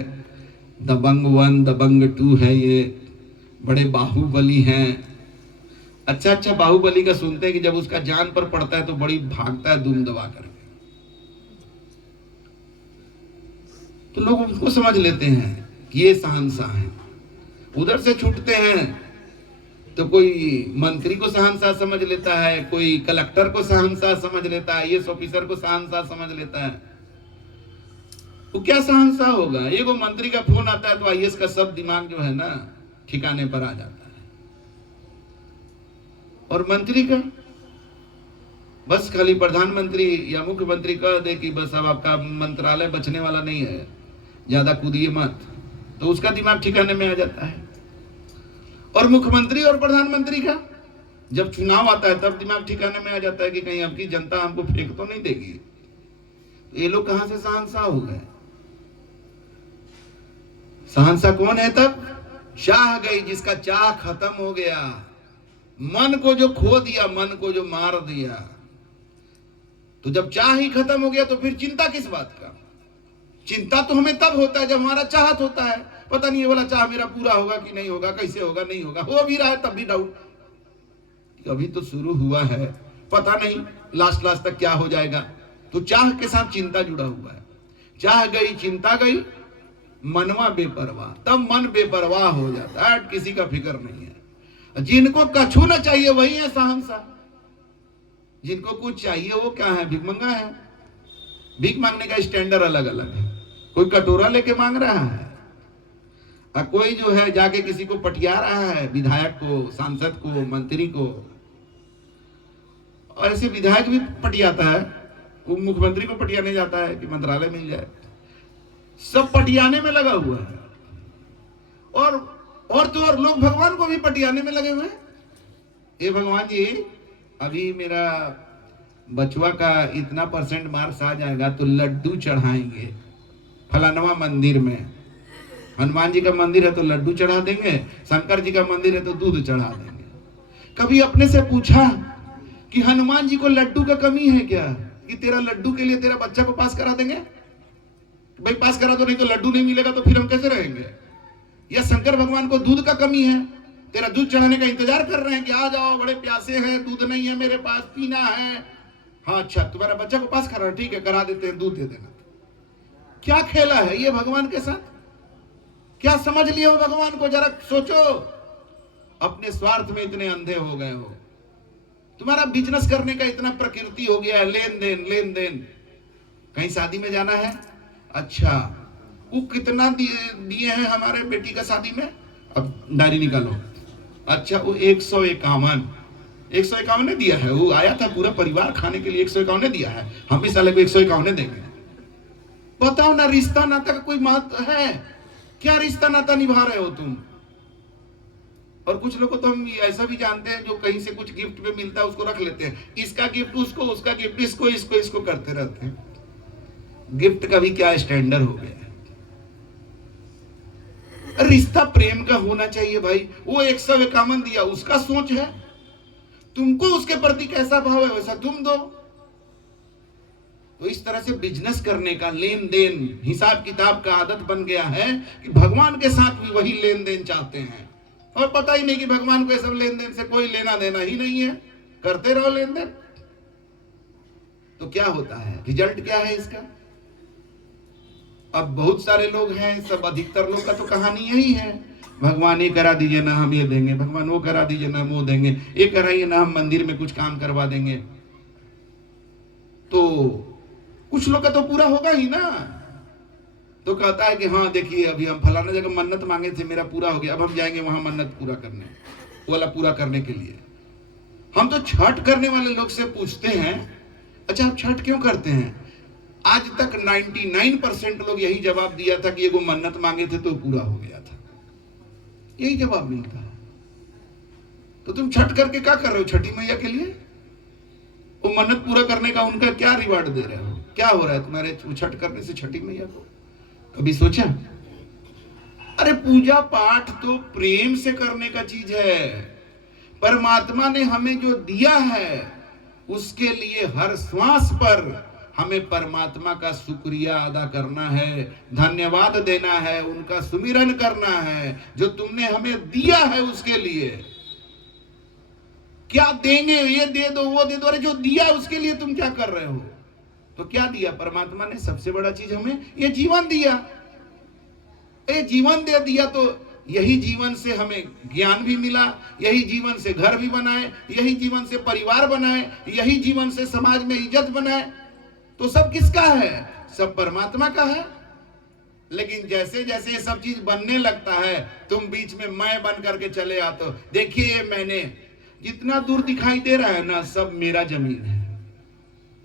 दबंग 1 दबंग 2 है, ये बड़े बाहुबली हैं। अच्छा बाहुबली का सुनते हैं कि जब उसका जान पर पड़ता है तो बड़ी भागता है दुम दबा करके, तो लोग उसको समझ लेते हैं कि ये शहंशाह है। उधर से छूटते हैं तो कोई मंत्री को शहंशाह समझ लेता है, कोई कलेक्टर को शहंशाह समझ लेता है, आईएएस ऑफिसर को शहंशाह समझ लेता है। वो क्या शहंशाह होगा? ये वो मंत्री का फोन आता है तो आईएएस का सब दिमाग जो है ना ठिकाने पर आ जाता है, और मंत्री का बस खाली प्रधानमंत्री या मुख्यमंत्री कह दे कि बस अब आपका मंत्रालय बचने वाला नहीं है, ज्यादा कूदिए मत, तो उसका दिमाग ठिकाने में आ जाता है। और मुख्यमंत्री और प्रधानमंत्री का जब चुनाव आता है तब दिमाग ठिकाने में आ जाता है कि कहीं आपकी जनता हमको फेंक तो नहीं देगी। ये लोग कहां से शहंशाह हो गए? शहंशाह कौन है तब? चाह गई, जिसका चाह खत्म हो गया, मन को जो खो दिया, मन को जो मार दिया। तो जब चाह ही खत्म हो गया तो फिर चिंता किस बात का? चिंता तो हमें तब होता है जब हमारा चाहत होता है, पता नहीं ये वाला चाह मेरा पूरा होगा कि नहीं होगा, कैसे होगा नहीं होगा, हो भी रहा है तब भी डाउट, अभी तो शुरू हुआ है, पता नहीं लास्ट तक क्या हो जाएगा। तो चाह के साथ चिंता जुड़ा हुआ है। चाह गई चिंता गई, मनवा बेपरवाह, तब मन बेपरवाह हो जाता है, किसी का फिक्र नहीं है। जिनको कछु न चाहिए वही है शहंशाह। जिनको कुछ चाहिए वो क्या है? भिखमंगा है। भीख मांगने का स्टैंडर्ड अलग अलग है। कोई कटोरा लेके मांग रहा है, और कोई जो है जाके किसी को पटिया रहा है, विधायक को, सांसद को, मंत्री को। और ऐसे विधायक भी पटियाता है, वो मुख्यमंत्री को पटियाने जाता है कि मंत्रालय मिल जाए, सब पटियाने में लगा हुआ है। और तो और लोग भगवान को भी पटियाने में लगे हुए हैं। ये भगवान जी, अभी मेरा बचवा का इतना % मार्क्स आ जाएगा तो लड्डू चढ़ाएंगे फलानवा मंदिर में। हनुमान जी का मंदिर है तो लड्डू चढ़ा देंगे, शंकर जी का मंदिर है तो दूध चढ़ा देंगे। कभी अपने से पूछा कि हनुमान जी को लड्डू का कमी है क्या, कि तेरा लड्डू के लिए तेरा बच्चा को पास करा देंगे? भाई पास करा दो, नहीं तो लड्डू नहीं मिलेगा तो फिर हम कैसे रहेंगे? या शंकर भगवान को दूध का कमी है, तेरा दूध चढ़ाने का इंतजार कर रहे हैं कि आ जाओ, बड़े प्यासे हैं, दूध नहीं है मेरे पास, पीना है। हाँ अच्छा, तुम्हारा बच्चा को पास करा, ठीक है करा देते हैं, दूध दे देना। क्या खेला है ये भगवान के साथ? क्या समझ लिए हो भगवान को? जरा सोचो। अपने स्वार्थ में इतने अंधे हो गए हो। तुम्हारा बिजनेस करने का इतना प्रकृति हो गया है, लेन देन। कहीं शादी में जाना है, अच्छा वो कितना दिए हैं हमारे बेटी का शादी में, अब डायरी निकालो, अच्छा वो 151 दिया है, वो आया था पूरा परिवार खाने के लिए, 151 दिया है, हम भी साले को 151 देंगे। बताओ ना, रिश्ता नाता का कोई महत्व है क्या? रिश्ता नाता निभा रहे हो तुम। और कुछ लोगों को तो हम ऐसा भी जानते हैं जो कहीं से कुछ गिफ्ट में मिलता है उसको रख लेते हैं, इसका गिफ्ट उसको, उसका गिफ्ट इसको करते रहते हैं। गिफ्ट का भी क्या स्टैंडर्ड हो गया है? रिश्ता प्रेम का होना चाहिए भाई। वो 151 दिया, उसका सोच है, तुमको उसके प्रति कैसा भाव है वैसा तुम दो। तो इस तरह से बिजनेस करने का, लेन देन, हिसाब किताब का आदत बन गया है कि भगवान के साथ भी वही लेन देन चाहते हैं, और पता ही नहीं कि भगवान को ये सब लेन देन से कोई लेना देना ही नहीं है, करते रहो लेन देन। तो क्या होता है, रिजल्ट क्या है इसका? अब बहुत सारे लोग हैं, सब अधिकतर लोग का तो कहानी यही है, भगवान ये करा दीजिए ना हम ये देंगे, भगवान वो करा दीजिए ना हम वो देंगे, ये कराइए ना हम मंदिर में कुछ काम करवा देंगे। तो कुछ लोग का तो पूरा होगा ही ना। तो कहता है कि हाँ देखिए अभी हम फलाना जगह मन्नत मांगे थे, मेरा पूरा हो गया, अब हम जाएंगे वहां मन्नत पूरा करने, वाला पूरा करने के लिए। हम तो छठ करने वाले लोग से पूछते हैं अच्छा, आप छठ क्यों करते हैं? आज तक 99% लोग यही जवाब दिया था कि एगो मन्नत मांगे थे तो पूरा हो गया था, यही जवाब मिलता है। तो तुम छठ करके क्या कर रहे हो छठी मैया के लिए? वो मन्नत पूरा करने का उनका क्या रिवार्ड दे रहे हो? क्या हो रहा है तुम्हारे छठ करने से छठी मैया को? कभी सोचा? अरे पूजा पाठ तो प्रेम से करने का चीज है। परमात्मा ने हमें जो दिया है उसके लिए हर श्वास पर हमें परमात्मा का शुक्रिया अदा करना है, धन्यवाद देना है, उनका सुमिरन करना है। जो तुमने हमें दिया है उसके लिए क्या देंगे, ये दे दो वो दे दो। अरे जो दिया उसके लिए तुम क्या कर रहे हो? तो क्या दिया परमात्मा ने? सबसे बड़ा चीज हमें ये जीवन दिया। ये जीवन दे दिया तो यही जीवन से हमें ज्ञान भी मिला, यही जीवन से घर भी बनाए, यही जीवन से परिवार बनाए, यही जीवन से समाज में इज्जत बनाए। तो सब किसका है? सब परमात्मा का है। लेकिन जैसे जैसे ये सब चीज बनने लगता है तुम बीच में मैं बन करके चले आते हो। देखिए ये मैंने जितना दूर दिखाई दे रहा है ना, सब मेरा जमीन है।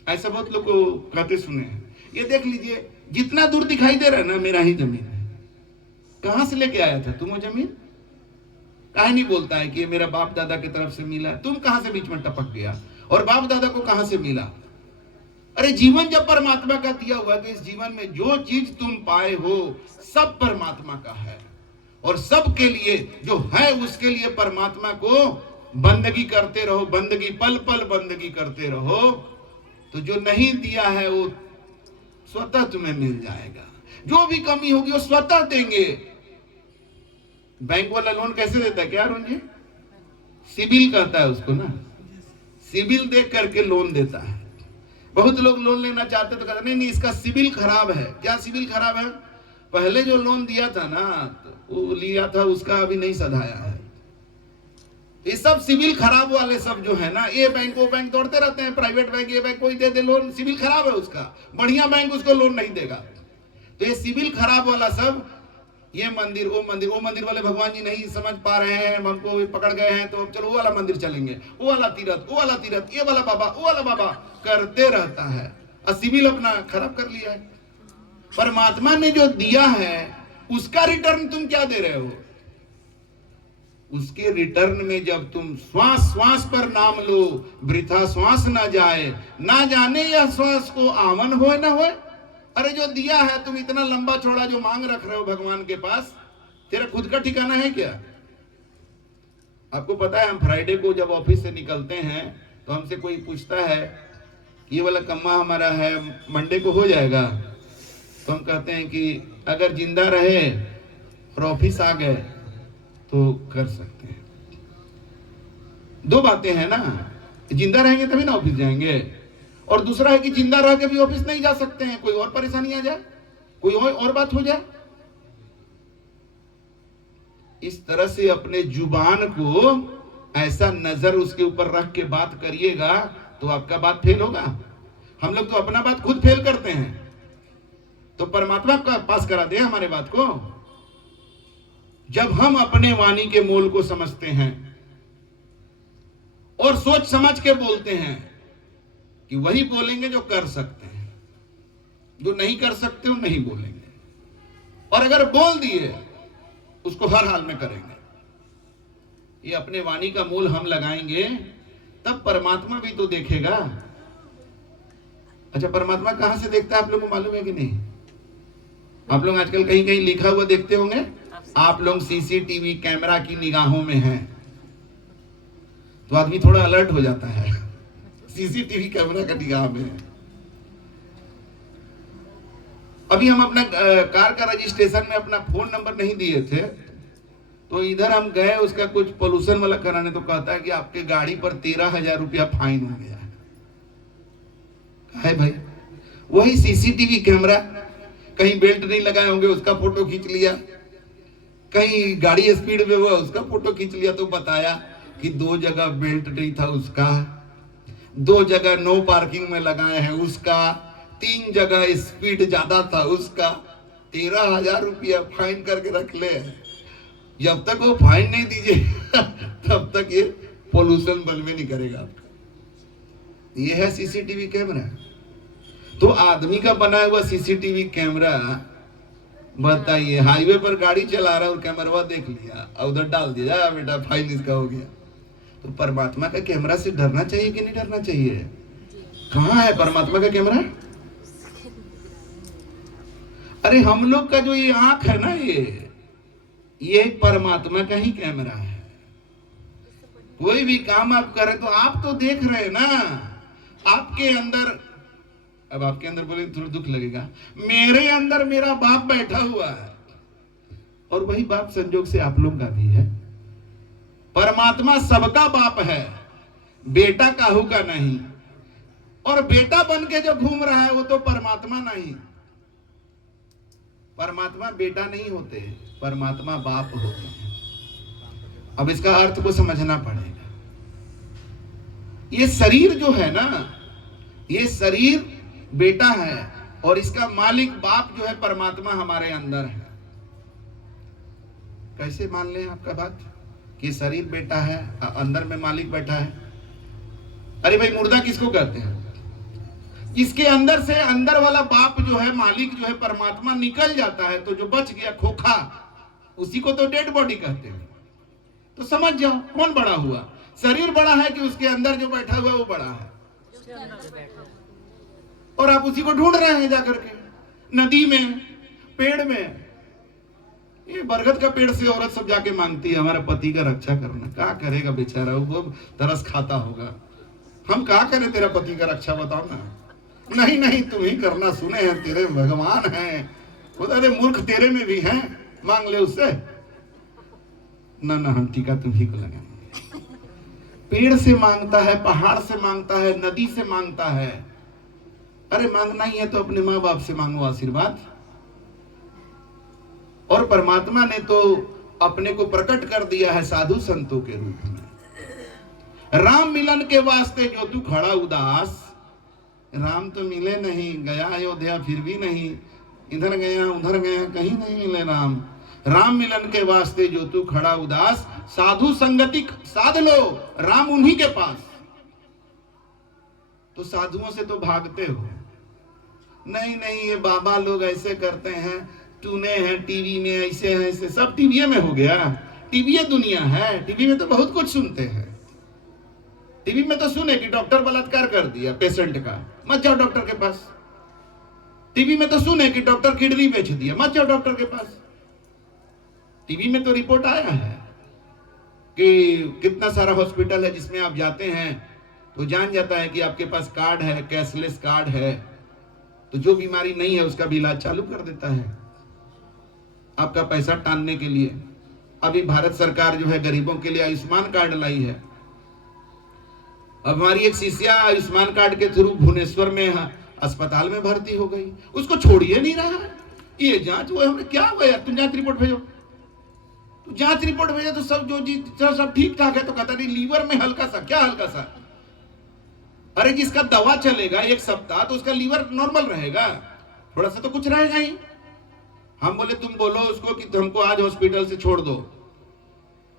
ऐसा बहुत लोग को कहते सुने हैं। ये देख लीजिए, जितना दूर दिखाई दे रहा है ना, मेरा ही जमीन है। कहां से लेके आया था तुम वो जमीन? काहे नहीं बोलता है कि ये मेरा बाप दादा की तरफ से मिला? तुम कहां से बीच में टपक गया? और बाप दादा को कहां से मिला? अरे जीवन जब परमात्मा का दिया हुआ है तो इस जीवन में जो चीज तुम पाए हो सब परमात्मा का है। और सब के लिए जो है उसके लिए परमात्मा को बंदगी करते रहो, बंदगी पल पल बंदगी करते रहो। तो जो नहीं दिया है वो स्वतः तुम्हें मिल जाएगा। जो भी कमी होगी वो स्वतः देंगे। बैंक वाला लोन कैसे देता है क्या अरुण जी? सिबिल कहता है उसको ना, सिबिल देख करके लोन देता है। बहुत लोग लोन लेना चाहते तो कहते नहीं इसका सिबिल खराब है। क्या सिबिल खराब है? पहले जो लोन दिया था ना, तो वो लिया था उसका अभी नहीं सधाया है। ये सब सिबिल खराब वाले सब जो है ना, ये बैंक वो बैंक दौड़ते रहते हैं, प्राइवेट बैंक ये बैंक, कोई दे दे लोन, सिबिल खराब है उसका, बढ़िया बैंक उसको लोन नहीं देगा। तो ये सिबिल खराब वाला सब, ये मंदिर वो मंदिर वाले भगवान जी नहीं समझ पा रहे हैं, हमको पकड़ गए हैं तो चलो वो वाला मंदिर चलेंगे, वो वाला तीरथ, ये वाला बाबा, वो वाला बाबा करते रहता है और सिबिल अपना खराब कर लिया है। परमात्मा ने जो दिया है उसका रिटर्न तुम क्या दे रहे हो? उसके रिटर्न में जब तुम श्वास श्वास पर नाम लो, वृथा श्वास ना जाए, ना जाने यह श्वास को आवन होए ना होए। अरे जो दिया है तुम इतना लंबा चौड़ा जो मांग रख रहे हो भगवान के पास, तेरा खुद का ठिकाना है क्या? आपको पता है हम फ्राइडे को जब ऑफिस से निकलते हैं तो हमसे कोई पूछता है कि ये वाला कम्मा हमारा है मंडे को हो जाएगा? तो हम कहते हैं कि अगर जिंदा रहे और ऑफिस आ गए तो कर सकते हैं। दो बातें हैं ना, जिंदा रहेंगे तभी ना ऑफिस जाएंगे, और दूसरा है कि जिंदा रह के भी ऑफिस नहीं जा सकते हैं, कोई और परेशानी आ जाए, कोई और बात हो जाए। इस तरह से अपने जुबान को ऐसा नजर उसके ऊपर रख के बात करिएगा तो आपका बात फेल होगा। हम लोग तो अपना बात खुद फेल करते हैं, तो परमात्मा का पास करा दे हमारे बात को। जब हम अपने वाणी के मोल को समझते हैं और सोच समझ के बोलते हैं कि वही बोलेंगे जो कर सकते हैं, जो नहीं कर सकते वो नहीं बोलेंगे, और अगर बोल दिए उसको हर हाल में करेंगे। ये अपने वाणी का मोल हम लगाएंगे तब परमात्मा भी तो देखेगा। अच्छा, परमात्मा कहां से देखता है आप लोगों को मालूम है कि नहीं? आप लोग आजकल कहीं कहीं लिखा हुआ देखते होंगे, आप लोग सीसीटीवी कैमरा की निगाहों में हैं, तो आदमी थोड़ा अलर्ट हो जाता है। सीसीटीवी कैमरा का निगाह में है। अभी हम अपना कार का रजिस्ट्रेशन में अपना फोन नंबर नहीं दिए थे, तो इधर हम गए उसका कुछ पोल्यूशन वाला कराने, तो कहता है कि आपके गाड़ी पर 13,000 रुपया फाइन हो गया है भाई। वही सीसीटीवी कैमरा, कहीं बेल्ट नहीं लगाए होंगे उसका फोटो खींच लिया, कहीं गाड़ी स्पीड में हुआ उसका फोटो खींच लिया, तो बताया कि 2 जगह बेल्ट नहीं था उसका, 2 जगह नो पार्किंग में लगाए हैं उसका, 3 जगह स्पीड ज्यादा था उसका, 13,000 रुपया फाइन करके रख ले। जब तक वो फाइन नहीं दीजिए तब तक ये पोल्यूशन बंद में नहीं करेगा। ये है सीसीटीवी कैमरा। तो आदमी का बनाया हुआ सीसीटीवी कैमरा, बताइए हाईवे पर गाड़ी चला रहा है और कैमरा देख लिया और उधर डाल दिया, जा बेटा फाइल इसका हो गया। तो परमात्मा का कैमरा से डरना चाहिए कि नहीं डरना चाहिए? कहाँ है परमात्मा का कैमरा? अरे हम लोग का जो ये आंख है ना, ये परमात्मा का ही कैमरा है। कोई भी काम आप करें तो आप तो देख रहे हैं ना, आपके अंदर, अब आपके अंदर बोले थोड़ा दुख लगेगा, मेरे अंदर मेरा बाप बैठा हुआ है और वही बाप संजोग से आप लोग का भी है। परमात्मा सबका बाप है, बेटा काहू का नहीं। और बेटा बन के जो घूम रहा है वो तो परमात्मा नहीं। परमात्मा बेटा नहीं होते, परमात्मा बाप होते हैं। अब इसका अर्थ को समझना पड़ेगा। ये शरीर जो है ना, ये शरीर बेटा है और इसका मालिक बाप जो है परमात्मा हमारे अंदर है। कैसे मान लें आपका बात कि शरीर बेटा है, अंदर में मालिक बैठा है? अरे भाई मुर्दा किसको कहते हैं? इसके अंदर से अंदर वाला बाप जो है, मालिक जो है परमात्मा, निकल जाता है तो जो बच गया खोखा, उसी को तो डेड बॉडी कहते हैं। तो समझ जाओ कौन बड़ा हुआ? शरीर बड़ा है कि उसके अंदर जो बैठा हुआ वो बड़ा है? और आप उसी को ढूंढ रहे हैं जाकर के नदी में, पेड़ में। ये बरगद का पेड़ से औरत सब जाके मांगती है हमारे पति का रक्षा करना। क्या करेगा बेचारा, वो तरस खाता होगा। हम क्या करें तेरा पति का रक्षा, बताओ ना। नहीं नहीं तुम ही करना, सुने हैं तेरे भगवान हैं। अरे मूर्ख तेरे में भी हैं, मांग ले उससे। ना ना हम टीका तुम ही को लगाएंगे। पेड़ से मांगता है, पहाड़ से मांगता है, नदी से मांगता है। अरे मांगना ही है तो अपने माँ बाप से मांगो आशीर्वाद। और परमात्मा ने तो अपने को प्रकट कर दिया है साधु संतों के रूप में। राम मिलन के वास्ते जो तू खड़ा उदास, राम तो मिले नहीं, गया अयोध्या फिर भी नहीं, इधर गया उधर गया कहीं नहीं मिले राम। राम मिलन के वास्ते जो तू खड़ा उदास, साधु संगति साध लो राम उन्हीं के पास। तो साधुओं से तो भागते हो। नहीं नहीं ये बाबा लोग ऐसे करते हैं, तूने है टीवी में ऐसे है, ऐसे सब टीवी में हो गया। टीवी दुनिया है, टीवी में तो बहुत कुछ सुनते हैं। टीवी में तो सुने कि डॉक्टर बलात्कार कर दिया पेशेंट का, मत जाओ डॉक्टर के पास। टीवी में तो सुने कि डॉक्टर किडनी बेच दिया, मत जाओ डॉक्टर के पास। टीवी में तो रिपोर्ट आया है कि कितना सारा हॉस्पिटल है जिसमें आप जाते हैं तो जान जाता है कि आपके पास कार्ड है, कैशलेस कार्ड है, तो जो बीमारी नहीं है उसका भी इलाज चालू कर देता है आपका पैसा टालने के लिए। अभी भारत सरकार जो है गरीबों के लिए आयुष्मान कार्ड लाई है। अब हमारी एक शिष्या आयुष्मान कार्ड के थ्रू भुवनेश्वर में अस्पताल में भर्ती हो गई, उसको छोड़िए नहीं रहा। ये जांच हुआ, हमने क्या हुआ यार, तुम जांच रिपोर्ट भेजो। तो जांच रिपोर्ट भेजा तो सब जो सब ठीक ठाक है, तो कहता नहीं लीवर में हल्का सा, क्या हल्का सा? अरे जिसका दवा चलेगा 1 सप्ताह तो उसका लीवर नॉर्मल रहेगा, थोड़ा सा तो कुछ रहेगा ही। हम बोले तुम बोलो उसको कि हमको आज हॉस्पिटल से छोड़ दो।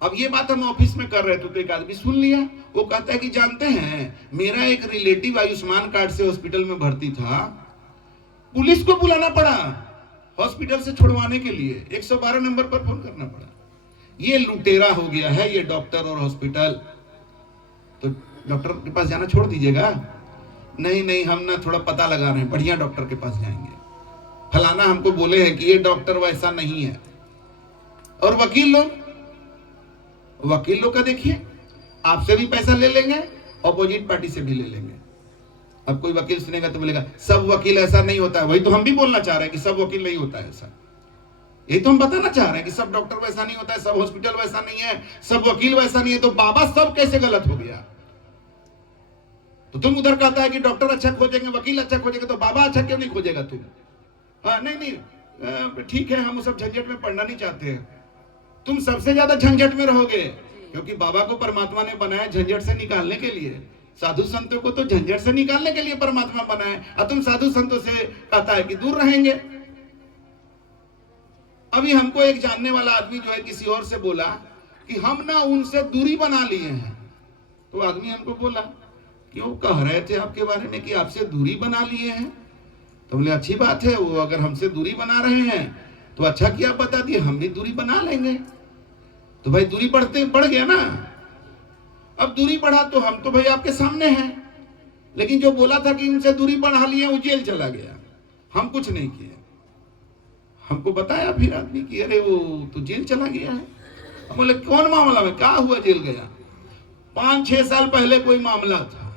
अब ये बात हम ऑफिस में कर रहे थे तो एक आदमी सुन लिया, वो कहता है कि जानते हैं मेरा एक रिलेटिव आयुष्मान कार्ड से हॉस्पिटल में भर्ती था, पुलिस को बुलाना पड़ा हॉस्पिटल से छुड़वाने के लिए, 112 नंबर पर फोन करना पड़ा। ये लुटेरा हो गया है ये डॉक्टर और हॉस्पिटल। तो डॉक्टर के पास जाना छोड़ दीजिएगा। नहीं नहीं हम ना थोड़ा पता लगा रहे हैं, बढ़िया डॉक्टर के पास जाएंगे, फलाना हमको बोले हैं कि ये डॉक्टर वैसा नहीं है। और वकील लोग का देखिए, आपसे भी पैसा ले लेंगे, अपोजिट पार्टी से भी ले लेंगे। अब कोई वकील सुनेगा तो बोलेगा सब वकील ऐसा नहीं होता है। वही तो हम भी बोलना चाह रहे हैं कि सब वकील नहीं होता है ऐसा। यही तो हम बताना चाह रहे हैं कि सब डॉक्टर वैसा नहीं होता है, सब हॉस्पिटल वैसा नहीं है, सब वकील वैसा नहीं है। तो बाबा सब कैसे गलत हो गया? तो तुम उधर कहता है कि डॉक्टर अच्छा खोजेंगे, वकील अच्छा खोजेंगे, तो बाबा अच्छा क्यों नहीं खोजेगा तुम? हाँ नहीं ठीक है, हम सब झंझट में पड़ना नहीं चाहते हैं। तुम सबसे ज्यादा झंझट में रहोगे, क्योंकि बाबा को परमात्मा ने बनाया झंझट से निकालने के लिए। साधु संतों को तो झंझट से निकालने के लिए परमात्मा बनाए, और तुम साधु संतों से कहता है कि दूर रहेंगे। अभी हमको एक जानने वाला आदमी जो है किसी और से बोला कि हम ना उनसे दूरी बना लिए हैं। तो आदमी हमको बोला क्यों कह रहे थे आपके बारे में कि आपसे दूरी बना लिए हैं। तो बोले अच्छी बात है, वो अगर हमसे दूरी बना रहे हैं तो अच्छा किया बता दिए, हम भी दूरी बना लेंगे। तो भाई दूरी बढ़ गया ना। अब दूरी बढ़ा तो हम तो भाई आपके सामने हैं, लेकिन जो बोला था कि उनसे दूरी बढ़ा लिए वो जेल चला गया, हम कुछ नहीं किए। हमको बताया फिर आदमी कि अरे वो तो जेल चला गया है। हम बोले कौन मामला में, क्या हुआ जेल गया? 5-6 साल पहले कोई मामला था,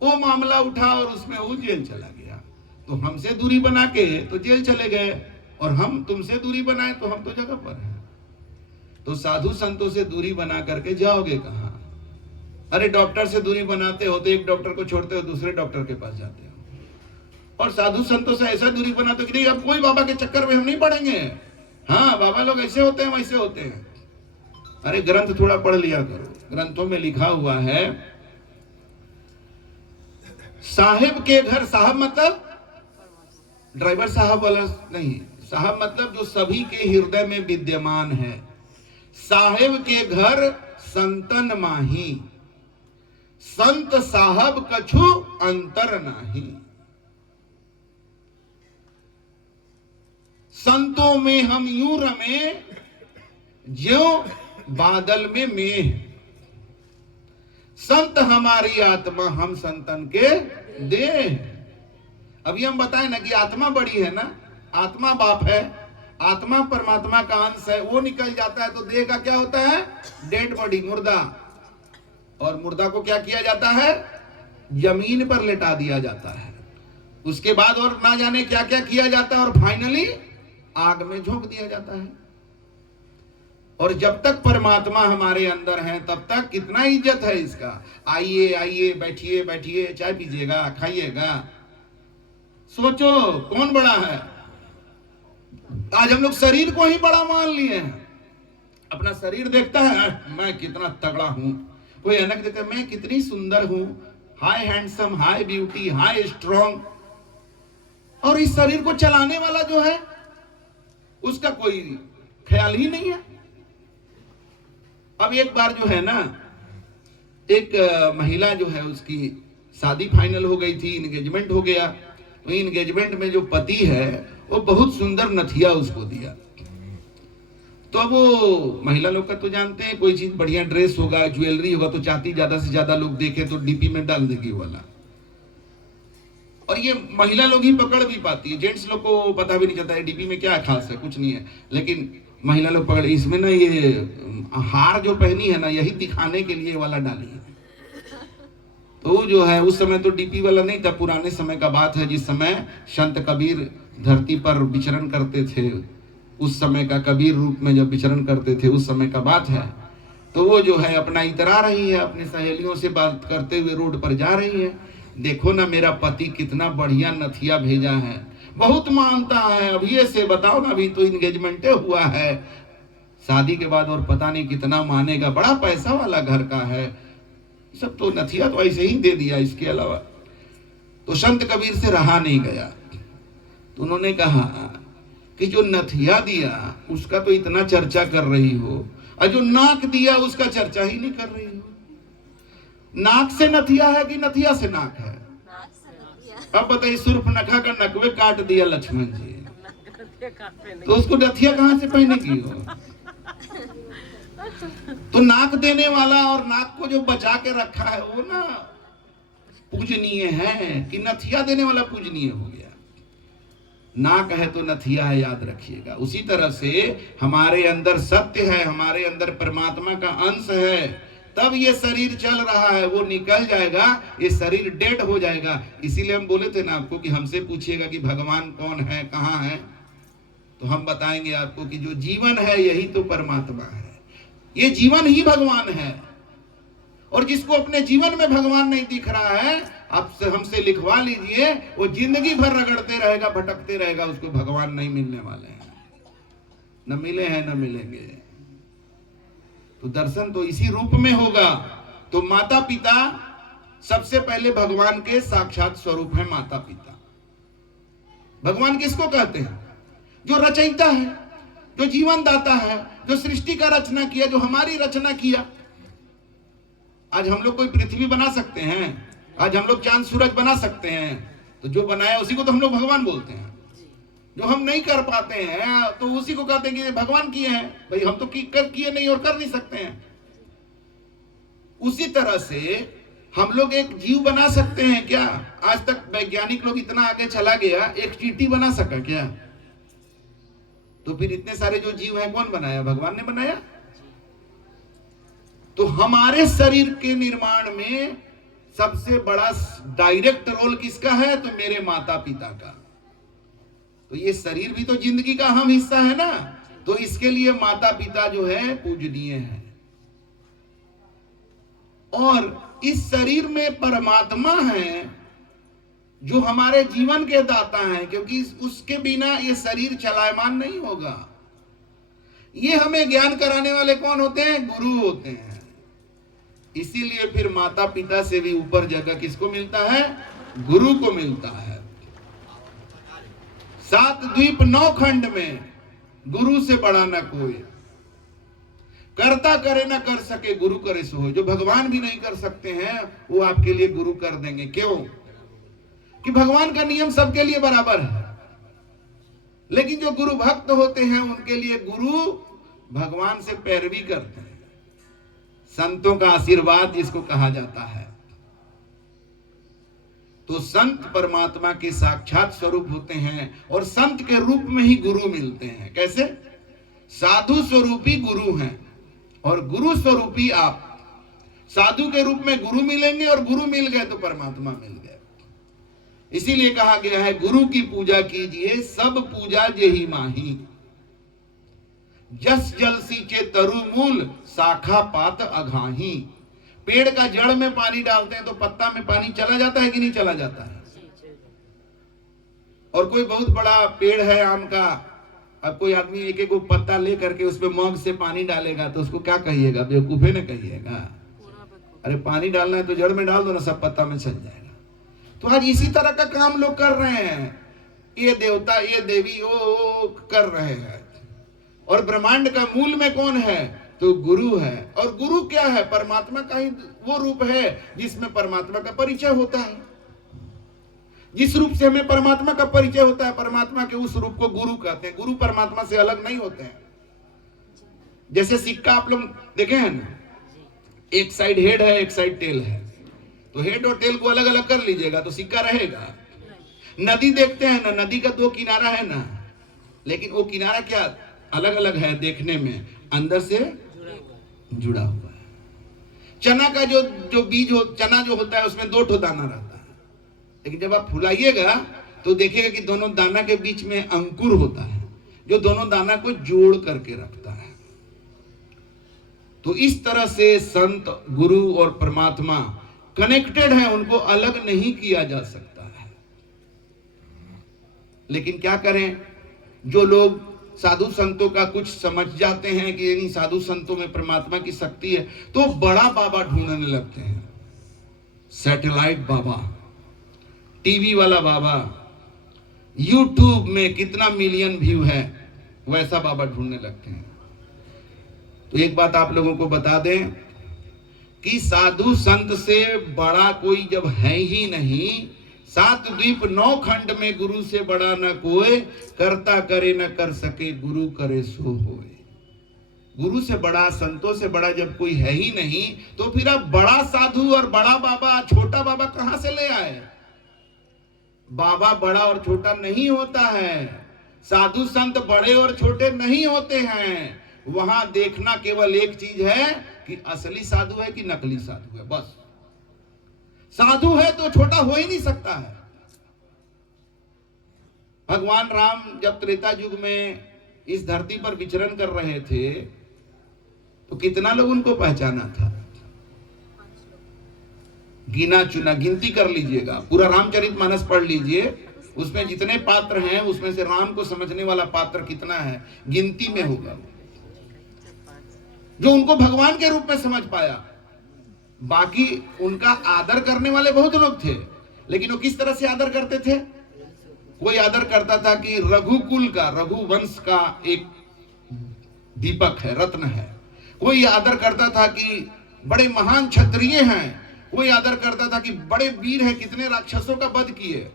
वो मामला उठा और उसमें वो जेल चला गया। तो हमसे दूरी बना के तो जेल चले गए, और हम तुमसे दूरी बनाए तो हम तो जगह पर हैं। तो साधु संतों से दूरी बना करके जाओगे कहां? अरे डॉक्टर से दूरी बनाते हो तो एक डॉक्टर को छोड़ते हो, दूसरे डॉक्टर के पास जाते हो। और साधु संतों से ऐसा दूरी बनाते हो कि नहीं अब कोई बाबा के चक्कर में हम नहीं पड़ेंगे। हाँ बाबा लोग ऐसे होते हैं वैसे होते हैं। अरे ग्रंथ थोड़ा पढ़ लिया करो, ग्रंथों में लिखा हुआ है साहिब के घर, साहब मतलब ड्राइवर साहब वाला नहीं, साहब मतलब जो सभी के हृदय में विद्यमान है। साहिब के घर संतन माही, संत साहब कछु अंतर नाही। संतों में हम यूं रमे ज्यो बादल में मेह। संत हमारी आत्मा, हम संतन के देह। अभी हम बताएं ना कि आत्मा बड़ी है ना, आत्मा बाप है, आत्मा परमात्मा का अंश है। वो निकल जाता है तो देह का क्या होता है? डेड बॉडी, मुर्दा। और मुर्दा को क्या किया जाता है? जमीन पर लेटा दिया जाता है। उसके बाद और ना जाने क्या क्या किया जाता है, और फाइनली आग में झोंक दिया जाता है। और जब तक परमात्मा हमारे अंदर है तब तक कितना इज्जत है इसका। आइए आइए, बैठिए बैठिए, चाय पीजिएगा, खाइएगा। सोचो कौन बड़ा है। आज हम लोग शरीर को ही बड़ा मान लिए हैं। अपना शरीर देखता है, मैं कितना तगड़ा हूं। कोई अनक देखता है, मैं कितनी सुंदर हूं, high handsome, high beauty, high strong. और इस शरीर को चलाने वाला जो है उसका कोई ख्याल ही नहीं है। अब एक बार जो है ना, एक महिला जो है उसकी शादी फाइनल हो गई थी, इंगेजमेंट हो गया। तो इंगेजमेंट में जो पति है वो बहुत सुंदर नथिया उसको दिया। तो अब वो महिला लोग का तो जानते हैं, कोई चीज बढ़िया ड्रेस होगा, ज्वेलरी होगा तो चाहती ज्यादा से ज्यादा लोग देखे तो डीपी में डाल देगी वाला। और ये महिला लोग ही पकड़ भी पाती है, जेंट्स लोग को पता भी नहीं चलता है डीपी में क्या खास है, कुछ नहीं है। लेकिन महिला लोग पकड़, इसमें ना ये हार जो पहनी है ना, यही दिखाने के लिए वाला डाली है। तो जो है उस समय तो डीपी वाला नहीं था, पुराने समय का बात है, जिस समय संत कबीर धरती पर विचरण करते थे, उस समय का कबीर रूप में जब विचरण करते थे उस समय का बात है। तो वो जो है अपना इतरा रही है, अपनी सहेलियों से बात करते हुए रोड पर जा रही है। देखो ना मेरा पति कितना बढ़िया नथिया भेजा है, बहुत मानता है। अभी से बताओ ना, अभी तो इंगेजमेंट हुआ है, शादी के बाद और पता नहीं कितना मानेगा, बड़ा पैसा वाला घर का है। सब तो नथिया तो ऐसे ही दे दिया, इसके अलावा। तो संत कबीर से रहा नहीं गया, तो उन्होंने कहा कि जो नथिया दिया उसका तो इतना चर्चा कर रही हो, और जो नाक दिया उसका चर्चा ही नहीं कर रही हो। नाक से नथिया है कि नथिया से नाक है? अब बताइए, सुर्पनखा का नकवे काट दिया लक्ष्मण जी, तो उसको नथिया कहां से पहनेगी हो? तो नाक देने वाला और नाक को जो बचा के रखा है वो ना पूजनीय है, कि नथिया देने वाला पूजनीय हो गया? नाक है तो नथिया है, याद रखिएगा। उसी तरह से हमारे अंदर सत्य है, हमारे अंदर परमात्मा का अंश है, तब ये शरीर चल रहा है। वो निकल जाएगा, ये शरीर डेड हो जाएगा। इसीलिए हम बोले थे ना आपको कि हमसे पूछिएगा कि भगवान कौन है, कहाँ है, तो हम बताएंगे आपको कि जो जीवन है यही तो परमात्मा है, ये जीवन ही भगवान है। और जिसको अपने जीवन में भगवान नहीं दिख रहा है, आप हमसे लिखवा लीजिए, वो जिंदगी भर रगड़ते रहेगा, भटकते रहेगा, उसको भगवान नहीं मिलने वाले हैं, न मिले हैं न मिलेंगे। तो दर्शन तो इसी रूप में होगा। तो माता पिता सबसे पहले भगवान के साक्षात स्वरूप है। माता पिता, भगवान किसको कहते हैं? जो रचयिता है, जो जीवन दाता है, जो सृष्टि का रचना किया, जो हमारी रचना किया। आज हम लोग कोई पृथ्वी बना सकते हैं? आज हम लोग चांद सूरज बना सकते हैं? तो जो बनाया उसी को तो हम लोग भगवान बोलते हैं। जो हम नहीं कर पाते हैं तो उसी को कहते हैं कि भगवान किए हैं। भाई हम तो किए नहीं और कर नहीं सकते हैं। उसी तरह से हम लोग एक जीव बना सकते हैं क्या? आज तक वैज्ञानिक लोग इतना आगे चला गया, एक चींटी बना सका क्या? तो फिर इतने सारे जो जीव हैं कौन बनाया? भगवान ने बनाया। तो हमारे शरीर के निर्माण में सबसे बड़ा डायरेक्ट रोल किसका है? तो मेरे माता पिता का। तो ये शरीर भी तो जिंदगी का अहम हिस्सा है ना। तो इसके लिए माता पिता जो है पूजनीय है। और इस शरीर में परमात्मा है जो हमारे जीवन के दाता हैं, क्योंकि उसके बिना ये शरीर चलायमान नहीं होगा। ये हमें ज्ञान कराने वाले कौन होते हैं? गुरु होते हैं। इसीलिए फिर माता पिता से भी ऊपर जगह किसको मिलता है? गुरु को मिलता है। 7 द्वीप 9 खंड में गुरु से बड़ा न कोई। करता करे ना कर सके गुरु करे सो हो। जो भगवान भी नहीं कर सकते हैं वो आपके लिए गुरु कर देंगे। क्यों? कि भगवान का नियम सबके लिए बराबर है। लेकिन जो गुरु भक्त होते हैं उनके लिए गुरु भगवान से पैरवी करते हैं। संतों का आशीर्वाद जिसको कहा जाता है। तो संत परमात्मा के साक्षात स्वरूप होते हैं और संत के रूप में ही गुरु मिलते हैं। कैसे? साधु स्वरूपी गुरु हैं और गुरु स्वरूपी आप। साधु के रूप में गुरु मिलेंगे और गुरु मिल गए तो परमात्मा मिल गए। इसीलिए कहा गया है गुरु की पूजा कीजिए सब पूजा जेहि माही। जस जल सींचे तरु मूल शाखा पात अघाही। पेड़ का जड़ में पानी डालते हैं तो पत्ता में पानी चला जाता है कि नहीं चला जाता है? और कोई बहुत बड़ा पेड़ है आम का, अब कोई आदमी एक एक पत्ता ले करके उसमें मग से पानी डालेगा तो उसको क्या कहिएगा? बेवकूफे न कहिएगा। अरे पानी डालना है तो जड़ में डाल दो ना, सब पत्ता में चल जाएगा। तो आज इसी तरह का काम लोग कर रहे हैं। ये देवता ये देवी वो कर रहे हैं। और ब्रह्मांड का मूल में कौन है? तो गुरु है। और गुरु क्या है? परमात्मा का ही वो रूप है जिसमें परमात्मा का परिचय होता है। जिस रूप से हमें परमात्मा का परिचय होता है, परमात्मा के उस रूप को गुरु कहते हैं। गुरु परमात्मा से अलग नहीं होते हैं। जैसे सिक्का आप लोग देखे हैं ना, एक साइड हेड है एक साइड टेल है, तो हेड और टेल को अलग अलग कर लीजिएगा तो सिक्का रहेगा। नदी देखते हैं ना, नदी का 2 किनारा है ना, लेकिन वो किनारा क्या अलग अलग है देखने में, अंदर से जुड़ा हुआ है। चना का जो बीज चना जो होता है उसमें 2 ठो दाना रहता है, लेकिन जब आप फुलाइएगा तो देखिएगा कि दोनों दाना के बीच में अंकुर होता है जो दोनों दाना को जोड़ करके रखता है। तो इस तरह से संत गुरु और परमात्मा कनेक्टेड है, उनको अलग नहीं किया जा सकता है। लेकिन क्या करें, जो लोग साधु संतों का कुछ समझ जाते हैं कि यानी साधु संतों में परमात्मा की शक्ति है, तो बड़ा बाबा ढूंढने लगते हैं। सैटेलाइट बाबा, टीवी वाला बाबा, यूट्यूब में कितना मिलियन व्यू है, वैसा बाबा ढूंढने लगते हैं। तो एक बात आप लोगों को बता दें कि साधु संत से बड़ा कोई जब है ही नहीं, 7 द्वीप 9 खंड में गुरु से बड़ा न कोई, करता करे न कर सके गुरु करे सो होए। गुरु से बड़ा संतों से बड़ा जब कोई है ही नहीं, तो फिर अब बड़ा साधु और बड़ा बाबा छोटा बाबा कहां से ले आए? बाबा बड़ा और छोटा नहीं होता है, साधु संत बड़े और छोटे नहीं होते हैं। वहां देखना केवल एक चीज है कि असली साधु है कि नकली साधु है, बस। साधु है तो छोटा हो ही नहीं सकता है। भगवान राम जब त्रेता युग में इस धरती पर विचरण कर रहे थे तो कितना लोग उनको पहचाना था? गिना चुना, गिनती कर लीजिएगा, पूरा रामचरितमानस पढ़ लीजिए, उसमें जितने पात्र हैं उसमें से राम को समझने वाला पात्र कितना है, गिनती में होगा। जो उनको भगवान के रूप में समझ पाया। बाकी उनका आदर करने वाले बहुत लोग थे, लेकिन वो किस तरह से आदर करते थे? कोई आदर करता था कि रघुकुल का, रघुवंश का एक दीपक है, रत्न है। कोई आदर करता था कि बड़े महान क्षत्रिय हैं, कोई आदर करता था कि बड़े वीर हैं, कितने राक्षसों का वध किए।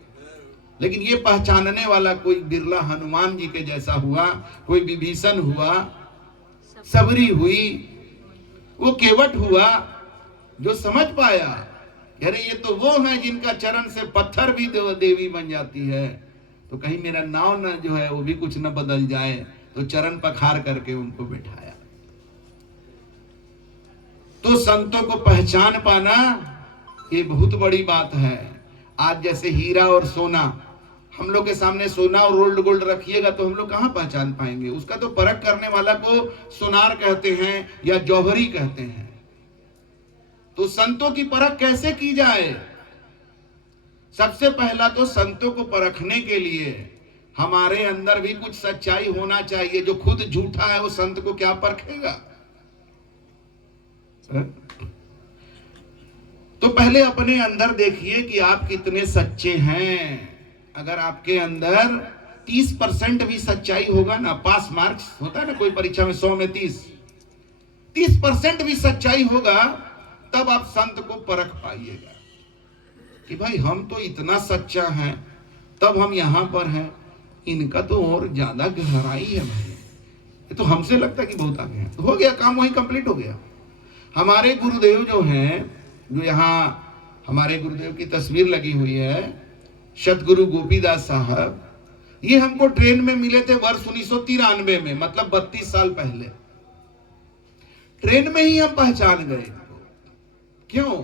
लेकिन ये पहचानने वाला कोई बिरला हनुमान जी के जैसा हुआ, कोई विभीषण हुआ, सबरी हुई, वो केवट हुआ जो समझ पाया अरे ये तो वो है जिनका चरण से पत्थर भी देवी बन जाती है, तो कहीं मेरा नाव न जो है वो भी कुछ न बदल जाए, तो चरण पखार करके उनको बिठाया। तो संतों को पहचान पाना ये बहुत बड़ी बात है। आज जैसे हीरा और सोना, हम लोग के सामने सोना और रोल्ड गोल्ड रखिएगा तो हम लोग कहां पहचान पाएंगे? उसका तो परख करने वाला को सोनार कहते हैं या जौहरी कहते हैं। तो संतों की परख कैसे की जाए? सबसे पहला तो संतों को परखने के लिए हमारे अंदर भी कुछ सच्चाई होना चाहिए। जो खुद झूठा है वो संत को क्या परखेगा? तो पहले अपने अंदर देखिए कि आप कितने सच्चे हैं। अगर आपके अंदर 30% भी सच्चाई होगा ना, पास मार्क्स होता है ना कोई परीक्षा में 100 में 30% भी सच्चाई होगा, तब आप संत को परख पाइएगा कि भाई हम तो इतना सच्चा है, तब हम यहां पर हैं, इनका तो और ज्यादा गहराई है भाई, ये तो हमसे लगता है कि बहुत आगे है। तो हो गया काम, वही कंप्लीट हो गया। हमारे गुरुदेव जो हैं, जो यहाँ हमारे गुरुदेव की तस्वीर लगी हुई है, सतगुरु गोपीदास साहब, ये हमको ट्रेन में मिले थे वर्ष 1993 में, मतलब 32 साल पहले। ट्रेन में ही हम पहचान गए। क्यों?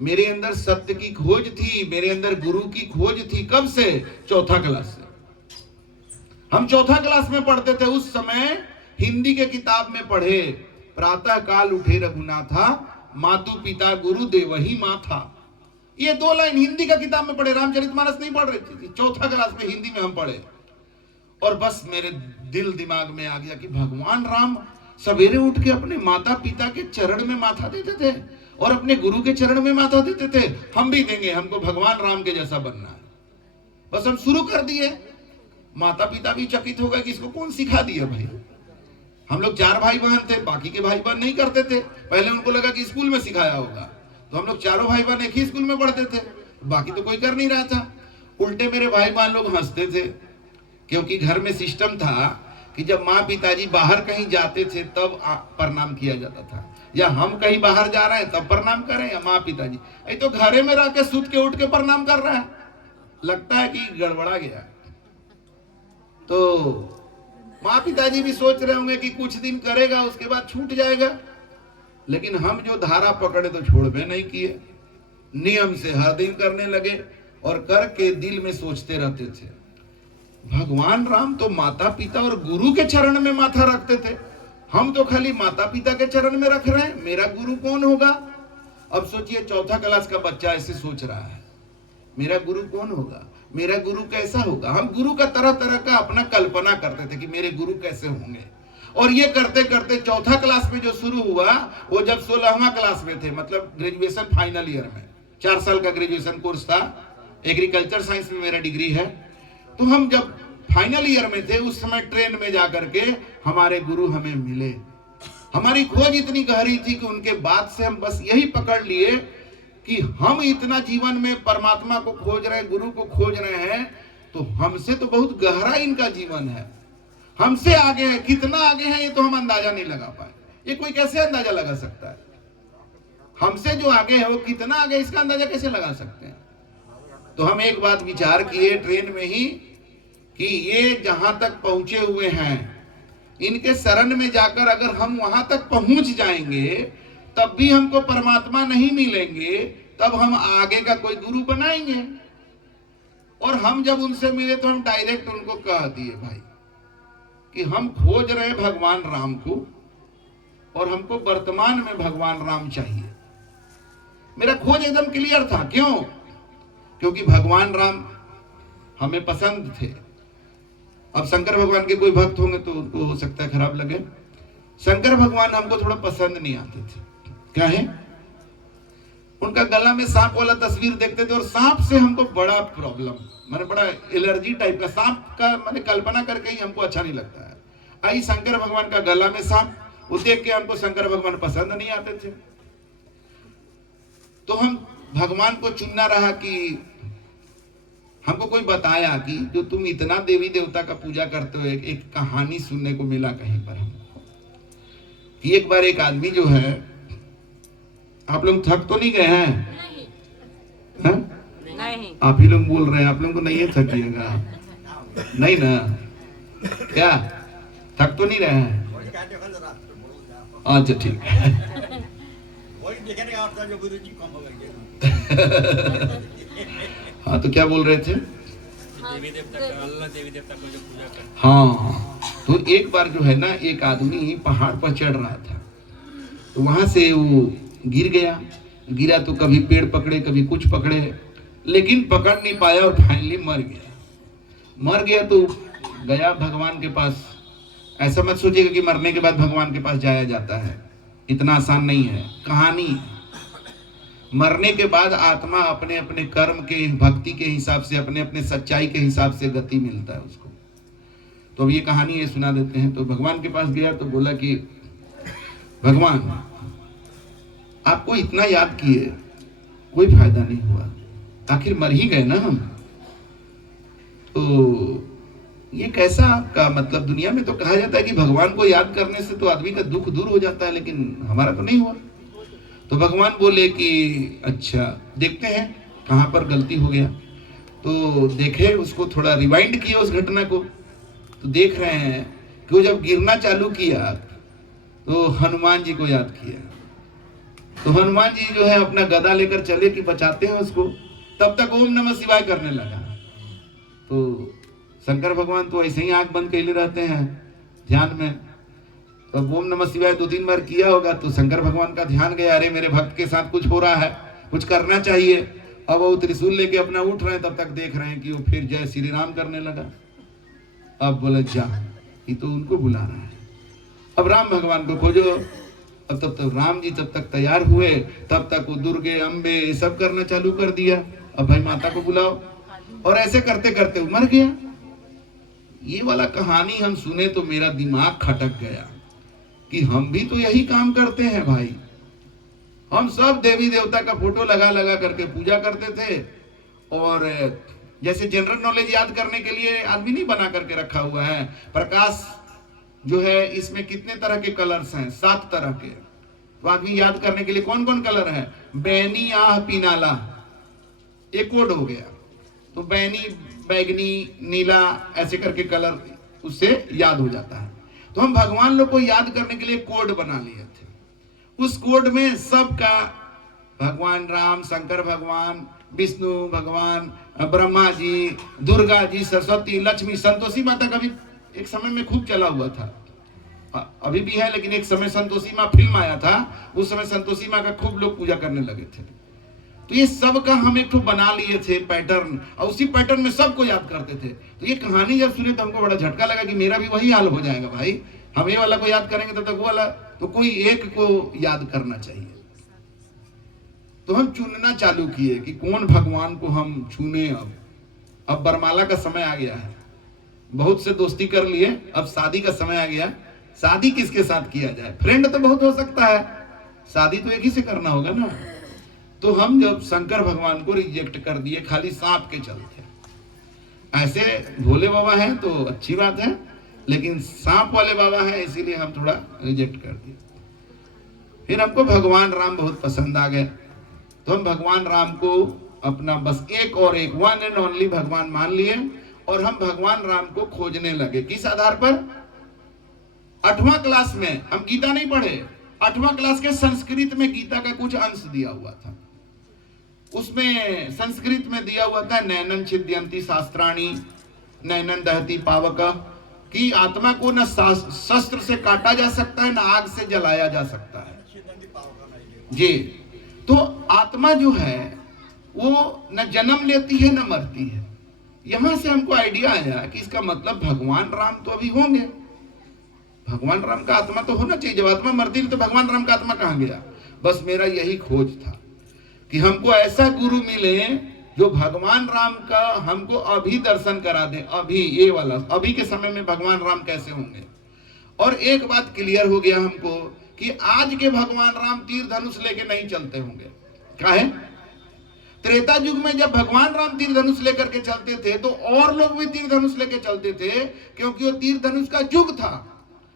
मेरे अंदर सत्य की खोज थी, मेरे अंदर गुरु की खोज थी। कब से? चौथा क्लास से। हम चौथा क्लास में पढ़ते थे, उस समय हिंदी के किताब में पढ़े, प्रातः काल उठे रघुनाथा, मातु पिता गुरु देवही माथा। ये 2 लाइन हिंदी का किताब में पढ़े, रामचरितमानस नहीं पढ़ रहे थे, चौथा क्लास में हिंदी में हम पढ़े। और बस मेरे दिल दिमाग में आ गया कि भगवान राम सवेरे उठ के अपने माता पिता के चरण में माथा देते थे और अपने गुरु के चरण में माथा देते थे। हम भी देंगे, हमको भगवान राम के जैसा बनना है। बस हम शुरू कर दिए। माता पिता भी चकित हो गए कि इसको कौन सिखा दिया भाई। हम लोग 4 भाई बहन थे, बाकी के भाई बहन नहीं करते थे। पहले उनको लगा कि स्कूल में सिखाया होगा, तो हम लोग चारों भाई बहन एक ही स्कूल में पढ़ते थे, बाकी तो कोई कर नहीं रहा था। उल्टे मेरे भाई बहन लोग हंसते थे, क्योंकि घर में सिस्टम था कि जब माँ पिताजी बाहर कहीं जाते थे तब प्रणाम किया जाता था, या हम कहीं बाहर जा रहे हैं तब प्रणाम करें, या माँ पिताजी। ये तो घरे में रह के सूत के उठ के प्रणाम कर रहा है, लगता है कि गड़बड़ा गया। तो माँ पिताजी भी सोच रहे होंगे कि कुछ दिन करेगा उसके बाद छूट जाएगा, लेकिन हम जो धारा पकड़े तो छोड़बे नहीं किए, नियम से हर दिन करने लगे और करके दिल में सोचते रहते थे, भगवान राम तो माता पिता और गुरु के चरण में माथा रखते थे, हम तो खाली माता पिता के चरण में रख रहे हैं, मेरा गुरु कौन होगा? अब सोचिए, चौथा क्लास का बच्चा ऐसे सोच रहा है, मेरा गुरु कौन होगा, मेरा गुरु कैसा होगा। हम गुरु का तरह तरह का अपना कल्पना करते थे कि मेरे गुरु कैसे होंगे। और ये करते करते चौथा क्लास में जो शुरू हुआ, वो जब 16वां क्लास में थे, मतलब ग्रेजुएशन फाइनल ईयर में, 4 साल का ग्रेजुएशन कोर्स था, एग्रीकल्चर साइंस में मेरा डिग्री है। तो हम जब फाइनल ईयर में थे, उस समय ट्रेन में जाकर के हमारे गुरु हमें मिले। हमारी खोज इतनी गहरी थी कि उनके बाद से हम बस यही पकड़ लिए कि हम इतना जीवन में परमात्मा को खोज रहे हैं, गुरु को खोज रहे हैं, तो हमसे तो बहुत गहरा इनका जीवन है, हमसे आगे है। कितना आगे है ये तो हम अंदाजा नहीं लगा पाए। ये कोई कैसे अंदाजा लगा सकता है? हमसे जो आगे है वो कितना आगे, इसका अंदाजा कैसे लगा सकते हैं? तो हम एक बात विचार किए ट्रेन में ही कि ये जहां तक पहुंचे हुए हैं, इनके शरण में जाकर अगर हम वहां तक पहुंच जाएंगे तब भी हमको परमात्मा नहीं मिलेंगे, तब हम आगे का कोई गुरु बनाएंगे। और हम जब उनसे मिले तो हम डायरेक्ट उनको कह दिए भाई कि हम खोज रहे भगवान राम को और हमको वर्तमान में भगवान राम चाहिए। मेरा खोज एकदम क्लियर था। क्यों? क्योंकि भगवान राम हमें पसंद थे। अब शंकर भगवान के कोई भक्त होंगे तो उनको हो सकता है खराब लगे, शंकर भगवान हमको थोड़ा पसंद नहीं आते थे। क्या है? उनका गला में सांप वाला तस्वीर देखते थे और सांप से हमको बड़ा प्रॉब्लम, मैंने बड़ा एलर्जी टाइप का, सांप का मैंने कल्पना करके ही हमको अच्छा नहीं लगता है। आई शंकर भगवान का गला में सांप, वो देख के हमको शंकर भगवान पसंद नहीं आते थे। तो हम भगवान को चुनना रहा कि हमको कोई बताया कि जो तुम इतना देवी देवता का पूजा करते हो, एक कहानी सुनने को मिला कहीं पर हमको कि एक बार एक आदमी जो है, आप लोग थक तो नहीं गए हैं? नहीं। आप ही लोग बोल रहे हैं, आप लोग को नहीं है थकिएगा नहीं ना? क्या थक तो नहीं रहे हैं? अच्छा ठीक है। हाँ तो क्या बोल रहे थे? देवी देवता को जो पूजा करते। हाँ तो एक बार जो है ना, एक आदमी पहाड़ पर चढ़ रहा था, तो वहां से वो गिर गया। गिरा तो कभी पेड़ पकड़े कभी कुछ पकड़े, लेकिन पकड़ नहीं पाया और फाइनली मर गया। तो गया भगवान के पास। ऐसा मत सोचिएगा कि मरने के बाद भगवान के पास जाया जाता है, इतना आसान नहीं है। कहानी, मरने के बाद आत्मा अपने अपने कर्म के, भक्ति के हिसाब से, अपने अपने सच्चाई के हिसाब से गति मिलता है उसको। तो अब ये कहानी ये सुना देते हैं। तो भगवान के पास गया तो बोला कि भगवान आपको इतना याद किए, कोई फायदा नहीं हुआ, आखिर मर ही गए ना हम। तो ये कैसा आपका मतलब? दुनिया में तो कहा जाता है कि भगवान को याद करने से तो आदमी का दुख दूर हो जाता है, लेकिन हमारा तो नहीं हुआ। तो भगवान बोले कि अच्छा देखते हैं कहां पर गलती हो गया। तो देखे, उसको थोड़ा रिवाइंड किया उस घटना को, तो देख रहे हैं कि वो जब गिरना चालू किया तो हनुमान जी को याद किया। तो हनुमान जी जो है अपना गदा लेकर चले कि बचाते हैं उसको, तब तक ओम नमः शिवाय करने लगा। तो शंकर भगवान तो ऐसे ही आंख बंद कैले रहते हैं ध्यान में। तो ओम नमः शिवाय 2-3 बार किया होगा तो शंकर भगवान का ध्यान गया, अरे मेरे भक्त के साथ कुछ हो रहा है, कुछ करना चाहिए। अब वो त्रिशूल लेके अपना उठ रहे हैं, तब तक देख रहे हैं कि वो फिर जय श्री राम करने लगा। अब बोले जा, ये तो उनको बुला रहा है, अब राम भगवान को खोजो। अब तब तक राम जी तब तक तैयार हुए, तब तक वो दुर्गे अम्बे ये सब करना चालू कर दिया। अब भाई माता को बुलाओ, और ऐसे करते करते वो मर गया। ये वाला कहानी हम सुने तो मेरा दिमाग खटक गया कि हम भी तो यही काम करते हैं भाई। हम सब देवी देवता का फोटो लगा लगा करके पूजा करते थे, और जैसे जनरल नॉलेज याद करने के लिए आदमी नहीं बना करके रखा हुआ है, प्रकाश जो है इसमें कितने तरह के कलर्स हैं, 7 तरह के। तो आदमी याद करने के लिए कौन कौन कलर है? बैनी आह पीनाला, एक कोड हो गया। तो बैनी, बैगनी, नीला, ऐसे करके कलर उससे याद हो जाता है। तो हम भगवान लोग को याद करने के लिए कोड बना लिए थे। उस कोड में सबका, भगवान राम, शंकर भगवान, विष्णु भगवान, ब्रह्मा जी, दुर्गा जी, सरस्वती, लक्ष्मी, संतोषी माता का भी एक समय में खूब चला हुआ था, अभी भी है, लेकिन एक समय संतोषी माँ फिल्म आया था, उस समय संतोषी माँ का खूब लोग पूजा करने लगे थे। तो ये सब का हम एक तो बना लिए थे पैटर्न, और उसी पैटर्न में सबको याद करते थे। तो ये कहानी जब सुने तो हमको बड़ा झटका लगा कि मेरा भी वही हाल हो जाएगा भाई। हम ये वाला को याद करेंगे तब तक वो वाला, तो कोई एक को याद करना चाहिए। तो हम चुनना चालू किए कि कौन भगवान को हम चुने। अब बरमाला का समय आ गया है, बहुत से दोस्ती कर लिए, अब शादी का समय आ गया। शादी किसके साथ किया जाए? फ्रेंड तो बहुत हो सकता है, शादी तो एक ही से करना होगा ना। तो हम जब शंकर भगवान को रिजेक्ट कर दिए खाली सांप के चलते। ऐसे भोले बाबा हैं तो अच्छी बात है, लेकिन सांप वाले बाबा हैं इसीलिए हम थोड़ा रिजेक्ट कर दिए। फिर हमको भगवान राम बहुत पसंद आ गए, तो हम भगवान राम को अपना बस एक और एक, वन एंड ओनली भगवान मान लिए, और हम भगवान राम को खोजने लगे। किस आधार पर? 8वां क्लास में हम गीता नहीं पढ़े, 8वां क्लास के संस्कृत में गीता का कुछ अंश दिया हुआ था। उसमें संस्कृत में दिया हुआ था नैनन छिद्यंती शास्त्राणी नैनन दहती पावक, कि आत्मा को न शस्त्र से काटा जा सकता है, न आग से जलाया जा सकता है जी। तो आत्मा जो है वो न जन्म लेती है न मरती है। यहां से हमको आइडिया आया कि इसका मतलब भगवान राम तो अभी होंगे, भगवान राम का आत्मा तो होना चाहिए। जब आत्मा मरती नहीं तो भगवान राम का आत्मा कहां गया? बस मेरा यही खोज था कि हमको ऐसा गुरु मिले जो भगवान राम का हमको अभी दर्शन करा दे। अभी ये वाला, अभी के समय में भगवान राम कैसे होंगे। और एक बात क्लियर हो गया हमको कि आज के भगवान राम तीर धनुष लेके नहीं चलते होंगे, काहे? त्रेता युग में जब भगवान राम तीर धनुष लेकर के चलते थे तो और लोग भी तीर धनुष लेके चलते थे, क्योंकि वो तीर धनुष का युग था।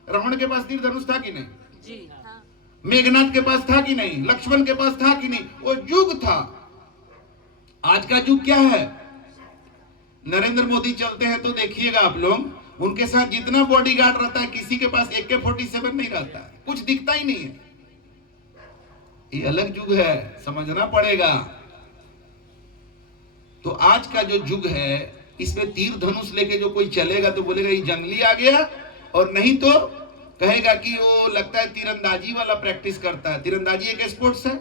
रावण के पास तीर धनुष था कि नहीं? जी हाँ। मेघनाथ के पास था कि नहीं? लक्ष्मण के पास था कि नहीं? वो युग था। आज का युग क्या है? नरेंद्र मोदी चलते हैं तो देखिएगा आप लोग, उनके साथ जितना बॉडीगार्ड रहता है किसी के पास AK-47 नहीं रहता है, कुछ दिखता ही नहीं है। ये अलग युग है, समझना पड़ेगा। तो आज का जो युग है इसमें तीर धनुष लेके जो कोई चलेगा तो बोलेगा ये जंगली आ गया, और नहीं तो कहेगा कि वो लगता है तीरंदाजी वाला प्रैक्टिस करता है। तीरंदाजी एक स्पोर्ट्स है।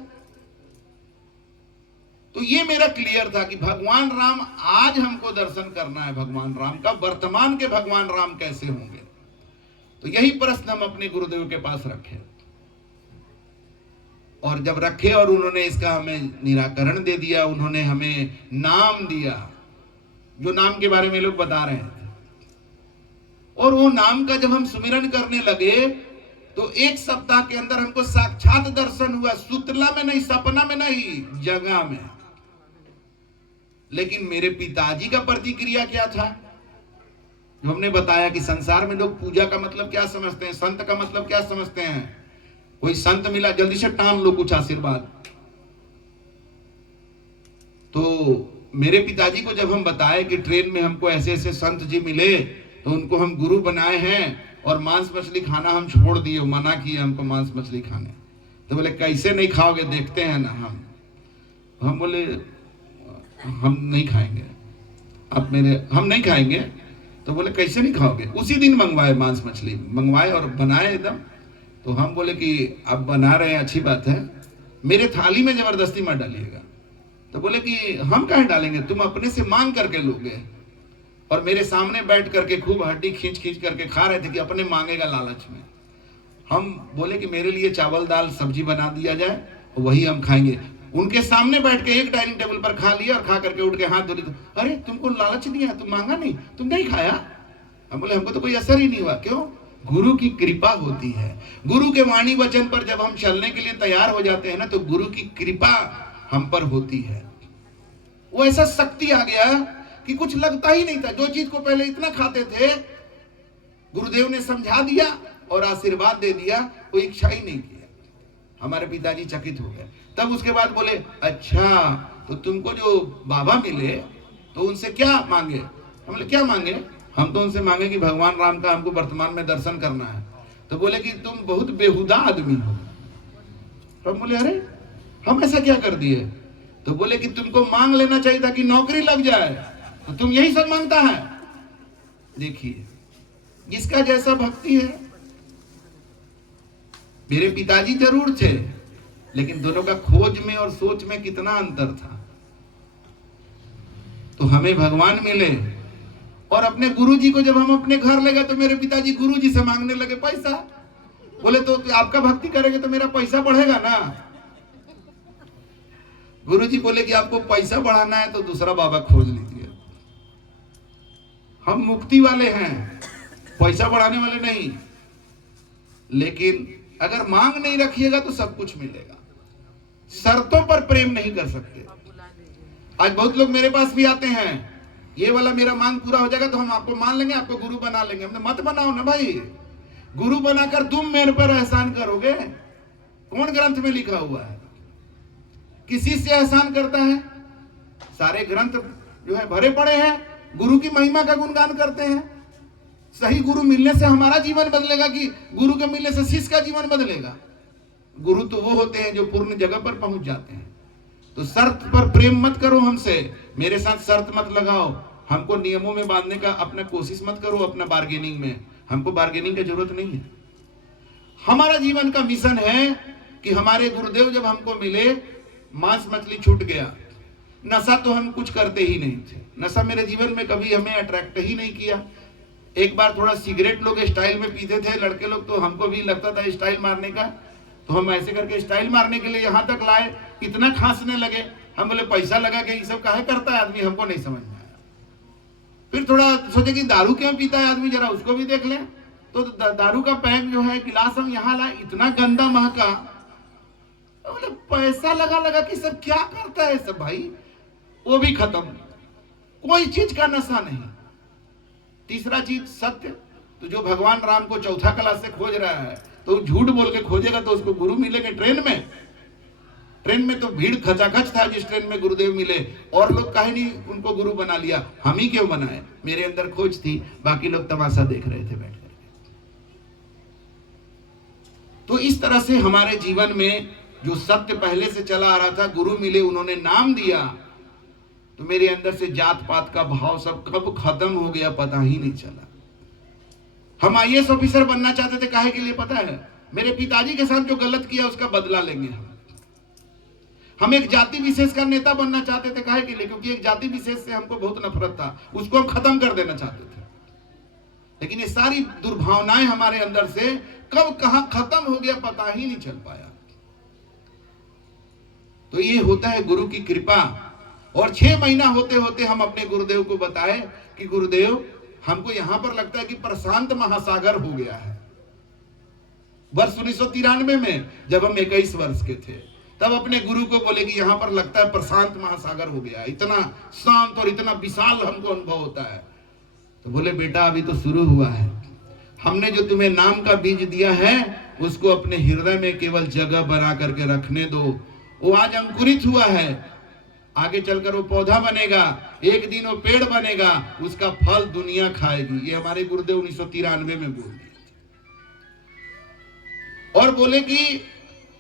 तो ये मेरा क्लियर था कि भगवान राम, आज हमको दर्शन करना है भगवान राम का। वर्तमान के भगवान राम कैसे होंगे, तो यही प्रश्न हम अपने गुरुदेव के पास रखे, और जब रखे और उन्होंने इसका हमें निराकरण दे दिया, उन्होंने हमें नाम दिया, जो नाम के बारे में लोग बता रहे थे, और वो नाम का जब हम सुमिरन करने लगे तो 1 सप्ताह के अंदर हमको साक्षात दर्शन हुआ। सुतला में नहीं, सपना में नहीं, जगह में। लेकिन मेरे पिताजी का प्रतिक्रिया क्या था? जो हमने बताया कि संसार में लोग पूजा का मतलब क्या समझते हैं, संत का मतलब क्या समझते हैं। कोई संत मिला जल्दी से टान लो कुछ आशीर्वाद। तो मेरे पिताजी को जब हम बताए कि ट्रेन में हमको ऐसे ऐसे संत जी मिले तो उनको हम गुरु बनाए हैं और मांस मछली खाना हम छोड़ दिए, मना किए हमको मांस मछली खाने। तो बोले कैसे नहीं खाओगे, देखते हैं ना। हम बोले हम नहीं खाएंगे, हम नहीं खाएंगे। तो बोले कैसे नहीं खाओगे? उसी दिन मंगवाए, मांस मछली मंगवाए और बनाए एकदम। तो हम बोले कि आप बना रहे हैं अच्छी बात है, मेरे थाली में जबरदस्ती मत डालिएगा। तो बोले कि हम काहे डालेंगे, तुम अपने से मांग करके लोगे। और मेरे सामने बैठ करके खूब हड्डी खींच खींच करके खा रहे थे कि अपने मांगेगा लालच में। हम बोले कि मेरे लिए चावल दाल सब्जी बना दिया जाए, वही हम खाएंगे। उनके सामने बैठ के एक डाइनिंग टेबल पर खा लिया और खा करके उठ के हाथ धो लिए। अरे तुमको लालच नहीं है, तुम मांगा नहीं, तुम नहीं खाया? हम बोले हमको तो कोई असर ही नहीं हुआ। क्यों? गुरु की कृपा होती है। गुरु के वाणी वचन पर जब हम चलने के लिए तैयार हो जाते हैं ना, तो गुरु की कृपा हम पर होती है। वो ऐसा शक्ति आ गया कि कुछ लगता ही नहीं था। जो चीज को पहले इतना खाते थे, गुरुदेव ने समझा दिया और आशीर्वाद दे दिया, कोई इच्छा ही नहीं किया। हमारे पिताजी चकित हो गए। तब उसके बाद बोले अच्छा तो तुमको जो बाबा मिले तो उनसे क्या मांगे? हम बोले क्या मांगे? हम तो उनसे मांगे कि भगवान राम का हमको वर्तमान में दर्शन करना है। तो बोले कि तुम बहुत बेहुदा आदमी हो। तो हम बोले अरे हम ऐसा क्या कर दिए? तो बोले कि तुमको मांग लेना चाहिए था कि नौकरी लग जाए, तो तुम यही सब मांगता है। देखिए जिसका जैसा भक्ति है। मेरे पिताजी जरूर थे, लेकिन दोनों का खोज में और सोच में कितना अंतर था। तो हमें भगवान मिले, और अपने गुरुजी को जब हम अपने घर ले गए तो मेरे पिताजी गुरुजी से मांगने लगे पैसा। बोले तो आपका भक्ति करेंगे तो मेरा पैसा बढ़ेगा ना। गुरुजी बोले कि आपको पैसा बढ़ाना है तो दूसरा बाबा खोज लीजिए। हम मुक्ति वाले हैं, पैसा बढ़ाने वाले नहीं। लेकिन अगर मांग नहीं रखिएगा तो सब कुछ मिलेगा। शर्तों पर प्रेम नहीं कर सकते। आज बहुत लोग मेरे पास भी आते हैं, ये वाला मेरा मांग पूरा हो जाएगा तो हम आपको मान लेंगे, आपको गुरु बना लेंगे। हमने मत बनाओ ना भाई। गुरु बनाकर तुम मेरे पर एहसान करोगे? कौन ग्रंथ में लिखा हुआ है? किसी से एहसान करता है? सारे ग्रंथ जो है भरे पड़े हैं, गुरु की महिमा का गुणगान करते हैं। सही गुरु मिलने से हमारा जीवन बदलेगा कि गुरु के मिलने से शिष्य का जीवन बदलेगा? गुरु तो वो होते हैं जो पूर्ण जगह पर पहुंच जाते हैं। तो शर्त पर प्रेम मत करो हमसे, मेरे साथ शर्त मत लगाओ, हमको नियमों में बांधने का अपना कोशिश मत करो, अपना बार्गेनिंग में। हमको बार्गेनिंग की जरूरत नहीं है। हमारा जीवन का मिशन है कि हमारे गुरुदेव जब हमको मिले, मांस मछली छूट गया। नशा तो हम कुछ करते ही नहीं थे। नशा मेरे जीवन में कभी हमें अट्रैक्ट ही नहीं किया। एक बार थोड़ा सिगरेट लोग स्टाइल में पीते थे लड़के लोग, तो हमको भी लगता था स्टाइल मारने का, तो हम ऐसे करके स्टाइल मारने के लिए यहाँ तक लाए। इतना खांसने लगे, हम बोले पैसा लगा के ये सब काहे करता है आदमी, हमको नहीं समझ में आया। फिर थोड़ा सोचे कि दारू क्यों पीता है आदमी, जरा उसको भी देख लें। तो दारू का पैक जो है गिलास हम यहाँ लाए, इतना गंदा महका बोले पैसा लगा लगा कि सब क्या करता है सब भाई, वो भी खत्म, कोई चीज का नशा नहीं। तीसरा चीज सत्य, तो जो भगवान राम को चौथा क्लास से खोज रहा है तो झूठ बोल के खोजेगा तो उसको गुरु मिलेंगे ट्रेन में। ट्रेन में तो भीड़ खचाखच था जिस ट्रेन में गुरुदेव मिले, और लोग काहे नहीं उनको गुरु बना लिया, हम ही क्यों बनाए। मेरे अंदर खोज थी, बाकी लोग तमाशा देख रहे थे बैठ करके। तो इस तरह से हमारे जीवन में जो सत्य पहले से चला आ रहा था, गुरु मिले, उन्होंने नाम दिया, तो मेरे अंदर से जात पात का भाव सब कब खत्म हो गया पता ही नहीं चला। हम आईएएस ऑफिसर बनना चाहते थे, काहे के लिए पता है, मेरे पिताजी के साथ जो गलत किया उसका बदला लेंगे हम एक जाति विशेष का नेता बनना चाहते थे, काहे के लिए, क्योंकि एक जाति विशेष से हमको बहुत नफरत था, उसको हम खत्म कर देना चाहते थे। लेकिन ये सारी दुर्भावनाएं हमारे अंदर से कब कहां खत्म हो गया पता ही नहीं चल पाया। तो ये होता है गुरु की कृपा। और 6 महीना होते होते हम अपने गुरुदेव को बताए कि गुरुदेव हमको यहां पर लगता है कि प्रशांत महासागर हो गया है। वर्ष 1993 में जब हम 21 वर्ष के थे, तब अपने गुरु को बोले कि यहां पर लगता है प्रशांत महासागर हो गया, इतना शांत और इतना विशाल हमको अनुभव होता है। तो बोले बेटा अभी तो शुरू हुआ है, हमने जो तुम्हें नाम का बीज दिया है उसको अपने हृदय में केवल जगह बना करके रखने दो। वो आज अंकुरित हुआ है, आगे चलकर वो पौधा बनेगा, एक दिन वो पेड़ बनेगा, उसका फल दुनिया खाएगी। ये हमारे गुरुदेव 1993 में बोल दिए। और बोले कि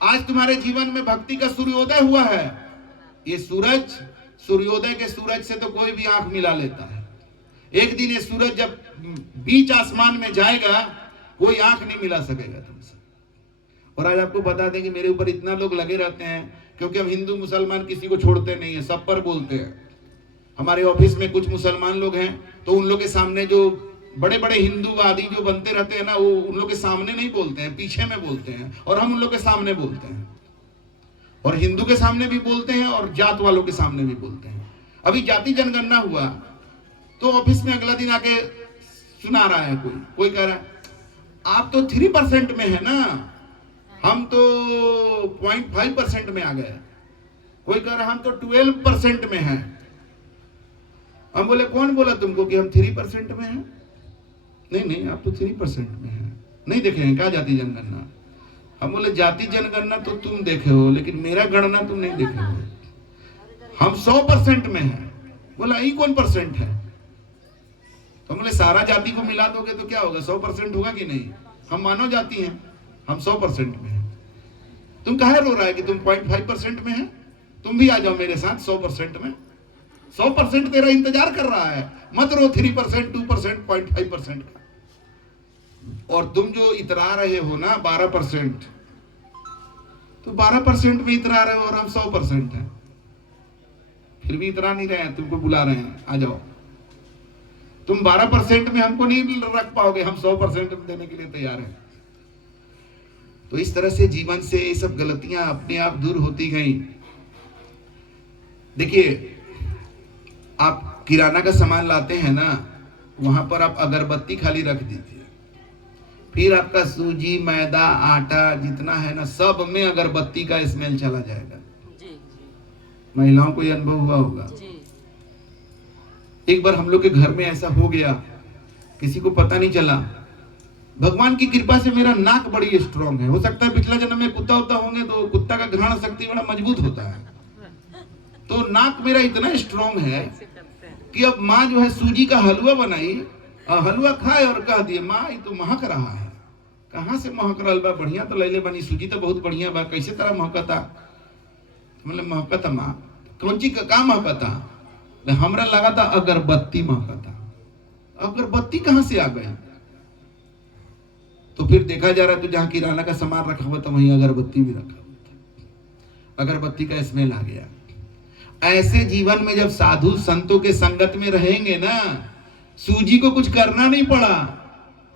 आज तुम्हारे जीवन में भक्ति का सूर्योदय हुआ है। ये सूरज, सूर्योदय के सूरज से तो कोई भी आंख मिला लेता है, एक दिन ये सूरज जब बीच आसमान में जाएगा कोई आंख नहीं मिला सकेगा तुमसे। और आज आपको बता दें कि मेरे ऊपर इतना लोग लगे रहते हैं, क्योंकि हम हिंदू मुसलमान किसी को छोड़ते नहीं है, सब पर बोलते हैं। हमारे ऑफिस में कुछ मुसलमान लोग हैं, तो उन लोग के सामने जो बड़े बड़े हिंदूवादी जो बनते रहते हैं ना, वो उन लोग के सामने नहीं बोलते हैं, पीछे में बोलते हैं, और हम उन लोग के सामने बोलते हैं। और हिंदू के सामने भी बोलते हैं और जात वालों के सामने भी बोलते हैं। अभी जाति जनगणना हुआ तो ऑफिस में अगला दिन आके सुना रहा है कोई कह रहा है आप तो 3% में है ना, हम तो 0.5% में आ गए। कोई कह रहा हम तो 12% में हैं। हम बोले कौन बोला तुमको कि हम 3% में हैं? नहीं आप तो 3% में हैं। नहीं देखे हैं क्या जाति जनगणना? हम बोले जाति जनगणना तो तुम देखे हो, लेकिन मेरा गणना तुम नहीं देखे हो। हम 100% में हैं। बोला ये कौन परसेंट है? तो बोले सारा जाति को मिला दोगे तो क्या होगा, 100% होगा कि नहीं? हम मानव जाति हैं, हम 100% में हैं। तुम काहे रो रहा है कि तुम 0.5% में है? तुम भी आ जाओ मेरे साथ 100% में। 100% तेरा इंतजार कर रहा है, मत रो 3%, 2%, 0.5% का। और तुम जो इतरा रहे हो ना 12%, तो 12% में इतरा रहे हो और हम 100% हैं, फिर भी इतरा नहीं रहे हैं, तुमको बुला रहे हैं आ जाओ। तुम 12% में हमको नहीं रख पाओगे, हम 100% देने के लिए तैयार हैं। तो इस तरह से जीवन से ये सब गलतियां अपने आप दूर होती गई। देखिए आप किराना का सामान लाते हैं ना, वहां पर आप अगरबत्ती खाली रख दीजिए, फिर आपका सूजी मैदा आटा जितना है ना सब में अगरबत्ती का स्मेल चला जाएगा। महिलाओं को यह अनुभव हुआ होगा। एक बार हम लोग के घर में ऐसा हो गया, किसी को पता नहीं चला। भगवान की कृपा से मेरा नाक बड़ी स्ट्रांग है। हो सकता है पिछला जन्म में कुत्ता होता होंगे तो कुत्ता का घ्राण शक्ति बड़ा मजबूत होता है। तो नाक मेरा इतना स्ट्रांग है कि अब माँ जो है सूजी का हलवा बनाई और हलवा खाए और कह दिए माँ ये तो महक रहा है। कहाँ से महक रहा बा? बढ़िया तो लैले बनी, सूजी तो बहुत बढ़िया बा, कैसे तरह महकता? मतलब महकता माँ कौन चीज का महकता? हमरा लगा था अगरबत्ती महकता। अगरबत्ती कहां से आ गई? तो फिर देखा जा रहा है तो जहां किराना का सामान रखा हुआ था वहीं अगरबत्ती भी रखा हुआ था। अगरबत्ती का स्मेल आ गया। ऐसे जीवन में जब साधु संतों के संगत में रहेंगे ना, सूजी को कुछ करना नहीं पड़ा,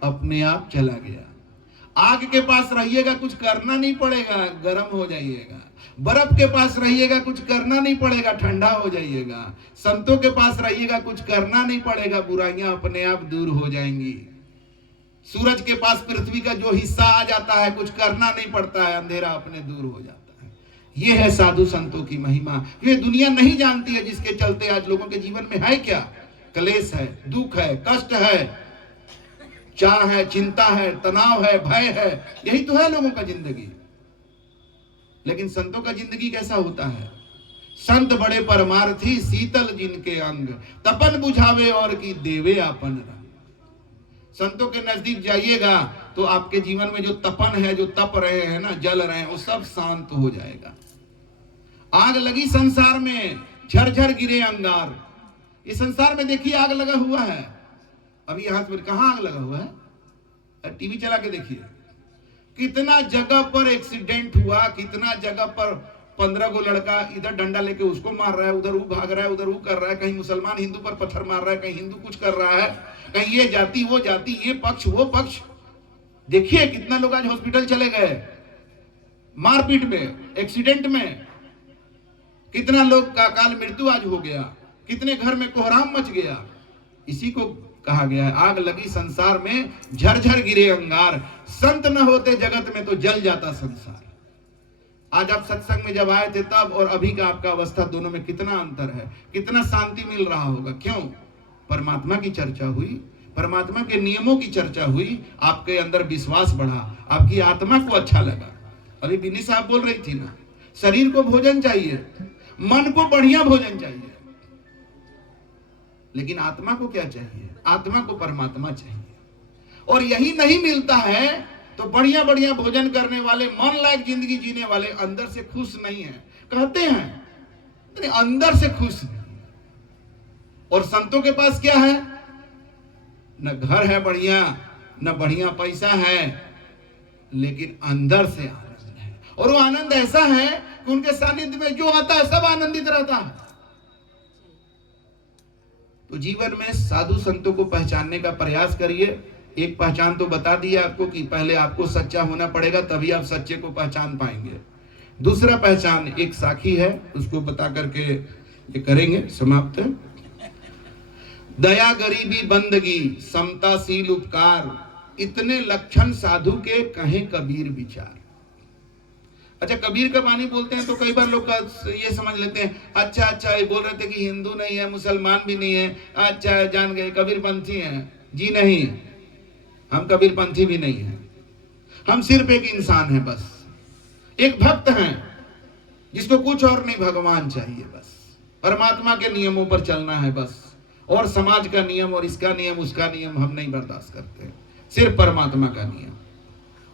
अपने आप चला गया। आग के पास रहिएगा कुछ करना नहीं पड़ेगा, गर्म हो जाइएगा। बर्फ के पास रहिएगा कुछ करना नहीं पड़ेगा, ठंडा हो जाइएगा। संतों के पास रहिएगा कुछ करना नहीं पड़ेगा, बुराइयां अपने आप दूर हो जाएंगी। सूरज के पास पृथ्वी का जो हिस्सा आ जाता है कुछ करना नहीं पड़ता है, अंधेरा अपने दूर हो जाता है। ये है साधु संतों की महिमा। ये दुनिया नहीं जानती है, जिसके चलते आज लोगों के जीवन में है क्या? क्लेश है, दुख है, कष्ट है, चाह है, चिंता है, तनाव है, भय है। यही तो है लोगों का जिंदगी। लेकिन संतों का जिंदगी कैसा होता है? संत बड़े परमार्थी, शीतल जिनके अंग, तपन बुझावे और की देवे आपन रंग। संतों के नजदीक जाइएगा तो आपके जीवन में जो तपन है, जो तप रहे हैं ना, जल रहे हैं, वो सब शांत हो जाएगा। आग लगी संसार में, झरझर गिरे अंगार। इस संसार में देखिए आग लगा हुआ है। अभी यहां पर कहां आग लगा हुआ है? टीवी चला के देखिए, कितना जगह पर एक्सीडेंट हुआ, कितना जगह पर 15 को लड़का इधर डंडा लेके उसको मार रहा है, उधर वो भाग रहा है, उधर वो कर रहा है, कहीं मुसलमान हिंदू पर पत्थर मार रहा है, कहीं हिंदू कुछ कर रहा है, कहीं ये जाति वो जाति, ये पक्ष वो पक्ष। देखिए कितना लोग आज हॉस्पिटल चले गए मारपीट में, एक्सीडेंट में। कितना लोग का अकाल मृत्यु आज हो गया, कितने घर में कोहराम मच गया। इसी को कहा गया है, आग लगी संसार में, झरझर गिरे अंगार। संत न होते जगत में तो जल जाता संसार। आज आप सत्संग में जब आए थे तब और अभी का आपका अवस्था, दोनों में कितना अंतर है, कितना शांति मिल रहा होगा। क्यों? परमात्मा की चर्चा हुई, परमात्मा के नियमों की चर्चा हुई, आपके अंदर विश्वास बढ़ा, आपकी आत्मा को अच्छा लगा। अभी बिन्नी साहब बोल रही थी ना, शरीर को भोजन चाहिए, मन को बढ़िया भोजन चाहिए, लेकिन आत्मा को क्या चाहिए? आत्मा को परमात्मा चाहिए। और यही नहीं मिलता है तो बढ़िया बढ़िया भोजन करने वाले, मन लायक जिंदगी जीने वाले अंदर से खुश नहीं है। कहते हैं अंदर से खुश नहीं। और संतों के पास क्या है? न घर है बढ़िया, न बढ़िया पैसा है, लेकिन अंदर से आनंद है। और वो आनंद ऐसा है कि उनके सानिध्य में जो आता है सब आनंदित रहता है। तो जीवन में साधु संतों को पहचानने का प्रयास करिए। एक पहचान तो बता दी आपको कि पहले आपको सच्चा होना पड़ेगा, तभी आप सच्चे को पहचान पाएंगे। दूसरा पहचान एक साखी है, उसको बता करके ये करेंगे समाप्त। दया, गरीबी, बंदगी, समताशील उपकार, इतने लक्षण साधु के कहें कबीर विचार। अच्छा, कबीर का वाणी बोलते हैं तो कई बार लोग ये समझ लेते हैं, अच्छा ये बोल रहे थे कि हिंदू नहीं है, मुसलमान भी नहीं है, अच्छा जान गए कबीर पंथी हैं। जी नहीं, हम कबीर पंथी भी नहीं है। हम सिर्फ एक इंसान है, बस एक भक्त हैं जिसको कुछ और नहीं, भगवान चाहिए बस। परमात्मा के नियमों पर चलना है बस। और समाज का नियम और इसका नियम उसका नियम हम नहीं बर्दाश्त करते, सिर्फ परमात्मा का नियम।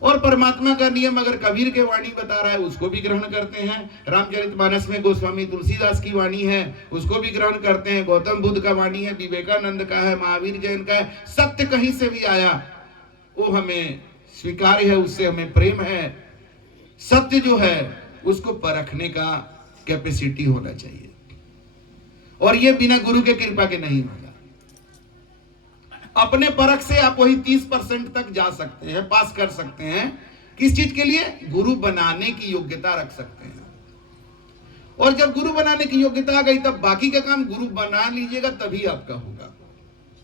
और परमात्मा का नियम अगर कबीर के वाणी बता रहा है उसको भी ग्रहण करते हैं। रामचरितमानस में गोस्वामी तुलसीदास की वाणी है, उसको भी ग्रहण करते हैं। गौतम बुद्ध का वाणी है, विवेकानंद का है, महावीर जैन का है। सत्य कहीं से भी आया वो हमें स्वीकार्य है, उससे हमें प्रेम है। सत्य जो है उसको परखने का कैपेसिटी होना चाहिए, और ये बिना गुरु के कृपा के नहीं होगा। अपने परख से आप वही 30% तक जा सकते हैं, पास कर सकते हैं। किस चीज के लिए? गुरु बनाने की योग्यता रख सकते हैं। और जब गुरु बनाने की योग्यता आ गई तब बाकी का काम गुरु बना लीजिएगा, तभी आपका होगा,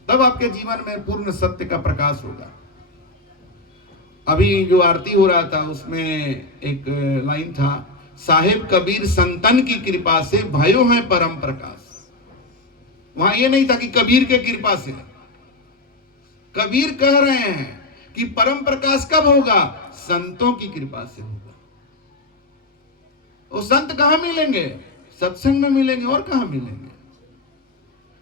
तब आपके जीवन में पूर्ण सत्य का प्रकाश होगा। अभी जो आरती हो रहा था उसमें एक लाइन था, साहेब कबीर संतन की कृपा से भयो है परम प्रकाश। वहां ये नहीं था कि कबीर के कृपा से। कबीर कह रहे हैं कि परम प्रकाश कब होगा? संतों की कृपा से होगा। वो संत कहां मिलेंगे? सत्संग में मिलेंगे, और कहां मिलेंगे?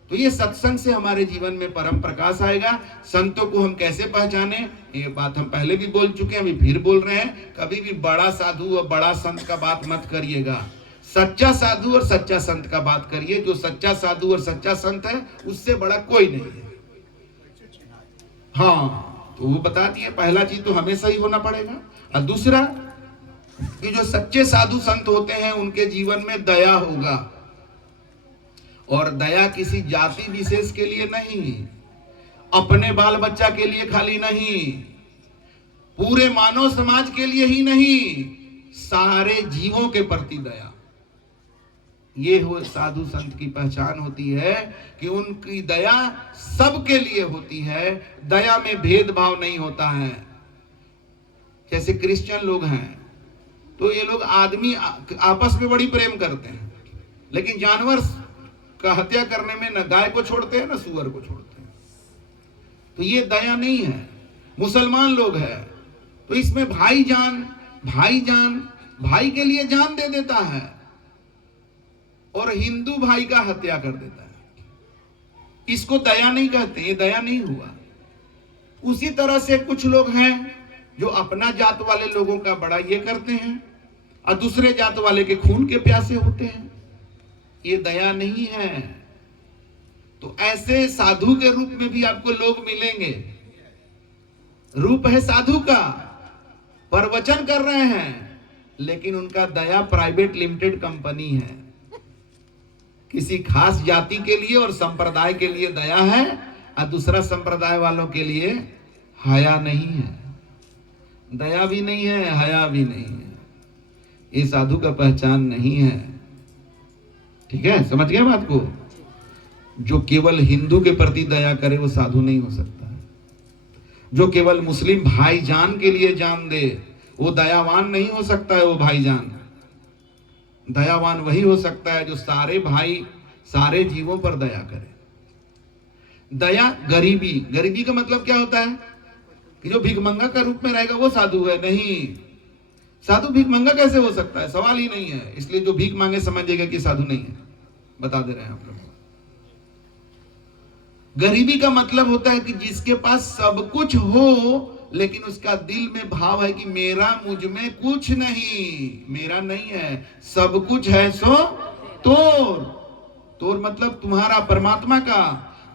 तो ये सत्संग से हमारे जीवन में परम प्रकाश आएगा। संतों को हम कैसे पहचाने, ये बात हम पहले भी बोल चुके हैं, अभी फिर बोल रहे हैं। कभी भी बड़ा साधु और बड़ा संत का बात मत करिएगा। सच्चा साधु और सच्चा संत का बात करिए। जो सच्चा साधु और सच्चा संत है उससे बड़ा कोई नहीं है। हाँ, तो वो बता दिए, पहला चीज तो हमें सही होना पड़ेगा। और दूसरा कि जो सच्चे साधु संत होते हैं उनके जीवन में दया होगा। और दया किसी जाति विशेष के लिए नहीं, अपने बाल बच्चा के लिए खाली नहीं, पूरे मानव समाज के लिए ही नहीं, सारे जीवों के प्रति दया। ये हो साधु संत की पहचान होती है कि उनकी दया सबके लिए होती है। दया में भेदभाव नहीं होता है। जैसे क्रिश्चियन लोग हैं तो ये लोग आदमी आपस में बड़ी प्रेम करते हैं, लेकिन जानवर का हत्या करने में न गाय को छोड़ते हैं न सुअर को छोड़ते हैं। तो ये दया नहीं है। मुसलमान लोग हैं तो इसमें भाईजान भाई के लिए जान दे देता है और हिंदू भाई का हत्या कर देता है। इसको दया नहीं कहते, ये दया नहीं हुआ। उसी तरह से कुछ लोग हैं जो अपना जात वाले लोगों का बड़ा ये करते हैं और दूसरे जात वाले के खून के प्यासे होते हैं, ये दया नहीं है। तो ऐसे साधु के रूप में भी आपको लोग मिलेंगे। रूप है साधु का, प्रवचन कर रहे हैं, लेकिन उनका दया प्राइवेट लिमिटेड कंपनी है। किसी खास जाति के लिए और संप्रदाय के लिए दया है और दूसरा संप्रदाय वालों के लिए हया नहीं है। दया भी नहीं है, हया भी नहीं है। ये साधु का पहचान नहीं है। ठीक है, समझ गए बात को? जो केवल हिंदू के प्रति दया करे वो साधु नहीं हो सकता है। जो केवल मुस्लिम भाईजान के लिए जान दे वो दयावान नहीं हो सकता है। वो भाईजान दयावान वही हो सकता है जो सारे भाई सारे जीवों पर दया करे। दया गरीबी का मतलब क्या होता है कि जो भिखमंगा का रूप में रहेगा वो साधु है? नहीं, साधु भिखमंगा कैसे हो सकता है? सवाल ही नहीं है। इसलिए जो भीख मांगे समझेगा कि साधु नहीं है। बता दे रहे हैं आप लोग। गरीबी का मतलब होता है कि जिसके पास सब कुछ हो लेकिन उसका दिल में भाव है कि मेरा मुझ में कुछ नहीं, मेरा नहीं है, सब कुछ है सो तोर मतलब तुम्हारा परमात्मा का,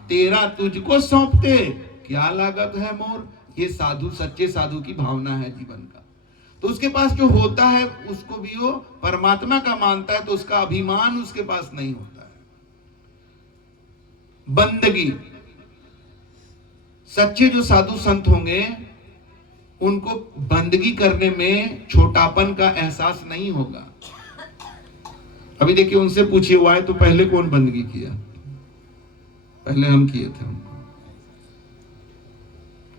तेरा तुझको सौंपते क्या लागत है मोर। ये साधु, सच्चे साधु की भावना है जीवन का। तो उसके पास जो होता है उसको भी वो परमात्मा का मानता है, तो उसका अभिमान उसके पास नहीं होता है। बंदगी, सच्चे जो साधु संत होंगे उनको बंदगी करने में छोटापन का एहसास नहीं होगा। अभी देखिए, उनसे पूछिए हुआ है तो पहले कौन बंदगी किया? पहले हम किए थे।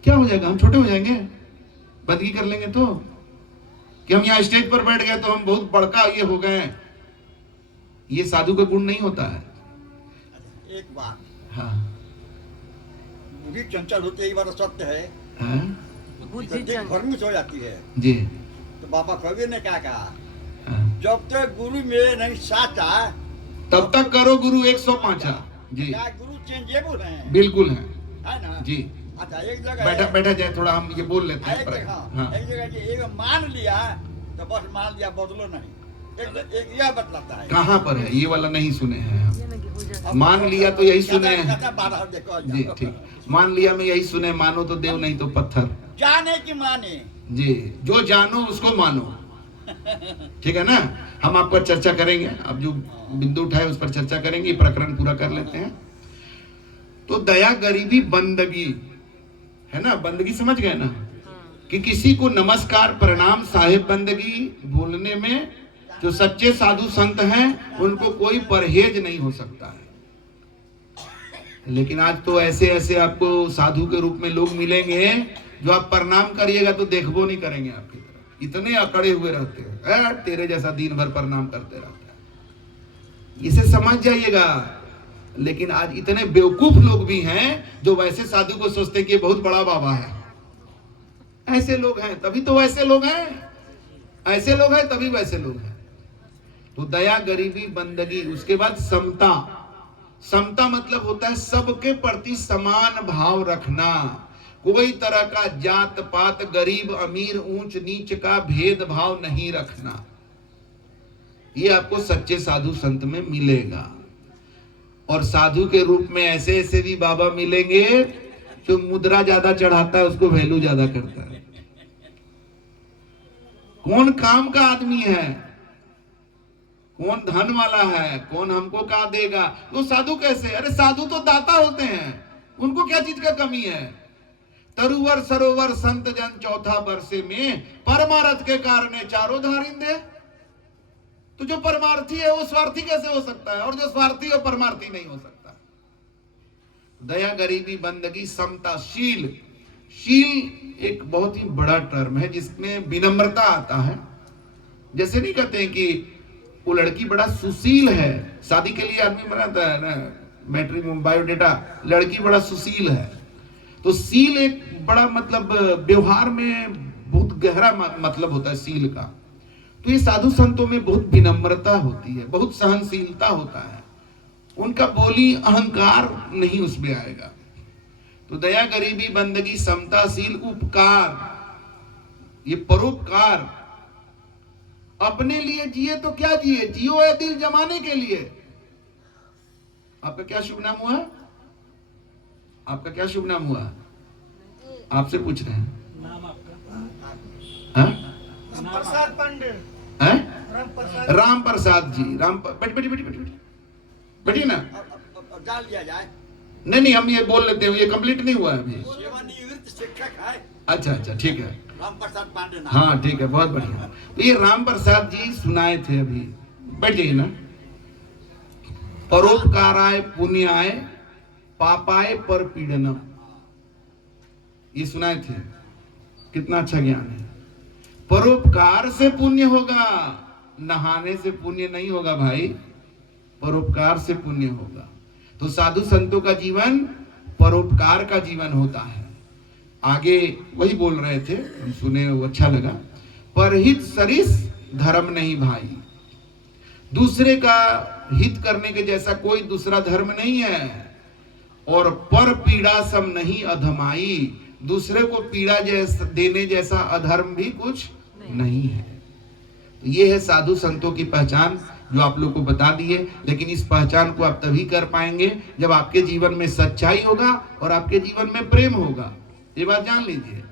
क्या हो जाएगा? हम छोटे हो जाएंगे बंदगी कर लेंगे तो? कि हम यहाँ स्टेज पर बैठ गए तो हम बहुत बड़का ये हो गए? ये साधु का गुण नहीं होता है। एक बात, हाँ, बुद्धि चंचल होती है, ये बात सत्य है। हाँ? घर में सो जाती है जी। तो बाबा कबीर ने क्या कहा? हाँ। जब तक गुरु मेरे नहीं साचा तब तक करो गुरु 105। जी, क्या गुरु चेंजेबल हैं? बिल्कुल है। है ना जी। अच्छा, एक जगह बैठा जाए, थोड़ा हम ये बोल लेते हैं। एक जगह हाँ। एक जगह कि एक मान लिया तो बस मान लिया, बदलो नहीं। एक यह बतलाता है। कहाँ पर है? ये वाला नहीं सुने हैं हम। मान लिया तो यही सुने हैं। जी, ठीक। मान लिया में यही सुने, मानो तो देव नहीं तो पत्थर। जाने की माने जी, जो जानो उसको मानो। ठीक है ना? हम आप पर चर्चा करेंगे। अब जो बिंदु उठाए उस पर चर्चा करेंगे। प्रकरण पूरा कर लेते हैं। तो दया, गरीबी, बंदगी है ना? बंदगी समझ गए ना? कि किसी को नमस्कार, प्रणाम, साहेब बंदगी बोलने में जो सच्चे साधु संत हैं उनको कोई परहेज नहीं हो सकता है। लेकिन आज तो ऐसे ऐसे आपको साधु के रूप में लोग मिलेंगे जो आप प्रणाम करिएगा तो देखबो नहीं करेंगे आपकी तरफ। इतने अकड़े हुए रहते हैं, तेरे जैसा दिन भर प्रणाम करते रहता है। इसे समझ जाइएगा। लेकिन आज इतने बेवकूफ लोग भी हैं जो वैसे साधु को सोचते हैं कि बहुत बड़ा बाबा है। ऐसे लोग हैं तभी तो वैसे लोग हैं, ऐसे लोग हैं तभी वैसे लोग हैं। तो दया, गरीबी, बंदगी। उसके बाद समता। समता मतलब होता है सबके प्रति समान भाव रखना। कोई तरह का जात पात, गरीब अमीर, ऊंच नीच का भेदभाव नहीं रखना। ये आपको सच्चे साधु संत में मिलेगा। और साधु के रूप में ऐसे ऐसे भी बाबा मिलेंगे जो मुद्रा ज्यादा चढ़ाता है उसको वैल्यू ज्यादा करता है। कौन काम का आदमी है, कौन धन वाला है, कौन हमको क्या देगा, तो साधु कैसे? अरे साधु तो दाता होते हैं, उनको क्या चीज का कमी है? तरुवर सरोवर संत जन चौथा वर्षे में परमार्थ के कारण चारों धारिंदे। तो जो परमार्थी है वो स्वार्थी कैसे हो सकता है? और जो स्वार्थी है परमार्थी नहीं हो सकता। दया, गरीबी, बंदगी, समता, शील। शील एक बहुत ही बड़ा टर्म है जिसमें विनम्रता आता है जैसे नहीं कहते हैं कि वो लड़की बड़ा सुशील है, शादी के लिए आदमी बनाता है ना मैट्रिमोनी बायोडेटा, लड़की बड़ा सुशील है, तो सील एक बड़ा मतलब व्यवहार में बहुत गहरा मतलब होता है सील का। तो ये साधु संतों में बहुत विनम्रता होती है, बहुत सहनशीलता होता है, उनका बोली अहंकार नहीं उसमें आएगा। तो दया, गरीबी, बंदगी, समताशील, उपकार, ये परोपकार, अपने लिए जिए तो क्या जिए, जियो है दिल जमाने के लिए। आपका क्या शुभ नाम हुआ? आपका क्या शुभ नाम हुआ? आपसे पूछ रहे हैं। नाम आपका? हाँ? प्रसाद पांडे। हैं? राम प्रसाद जी। बैठिए ना। जान लिया जाए। नहीं, हम ये बोल लेते हैं, ये कंप्लीट नहीं हुआ है अभी। सेवानिवृत्त शिक्षक है। अच्छा, ठीक है। राम प्रसाद पांडे नाम। हाँ ठीक है, बहुत बढ़िया। तो ये राम प्रसाद जी सुनाए थे अभी, बैठ जाइए ना। परोपकाराय पुण्याय पापाय पर पीड़नम, ये सुनाए थे। कितना अच्छा ज्ञान है। परोपकार से पुण्य होगा, नहाने से पुण्य नहीं होगा भाई, परोपकार से पुण्य होगा। तो साधु संतों का जीवन परोपकार का जीवन होता है। आगे वही बोल रहे थे, हम सुने, वो अच्छा लगा। परहित सरिस धर्म नहीं भाई, दूसरे का हित करने के जैसा कोई दूसरा धर्म नहीं है। और पर पीड़ा सम नहीं अधमाई, दूसरे को पीड़ा जैसा देने जैसा अधर्म भी कुछ नहीं है। तो ये है साधु संतों की पहचान, जो आप लोग को बता दिए। लेकिन इस पहचान को आप तभी कर पाएंगे जब आपके जीवन में सच्चाई होगा और आपके जीवन में प्रेम होगा। ये बात जान लीजिए,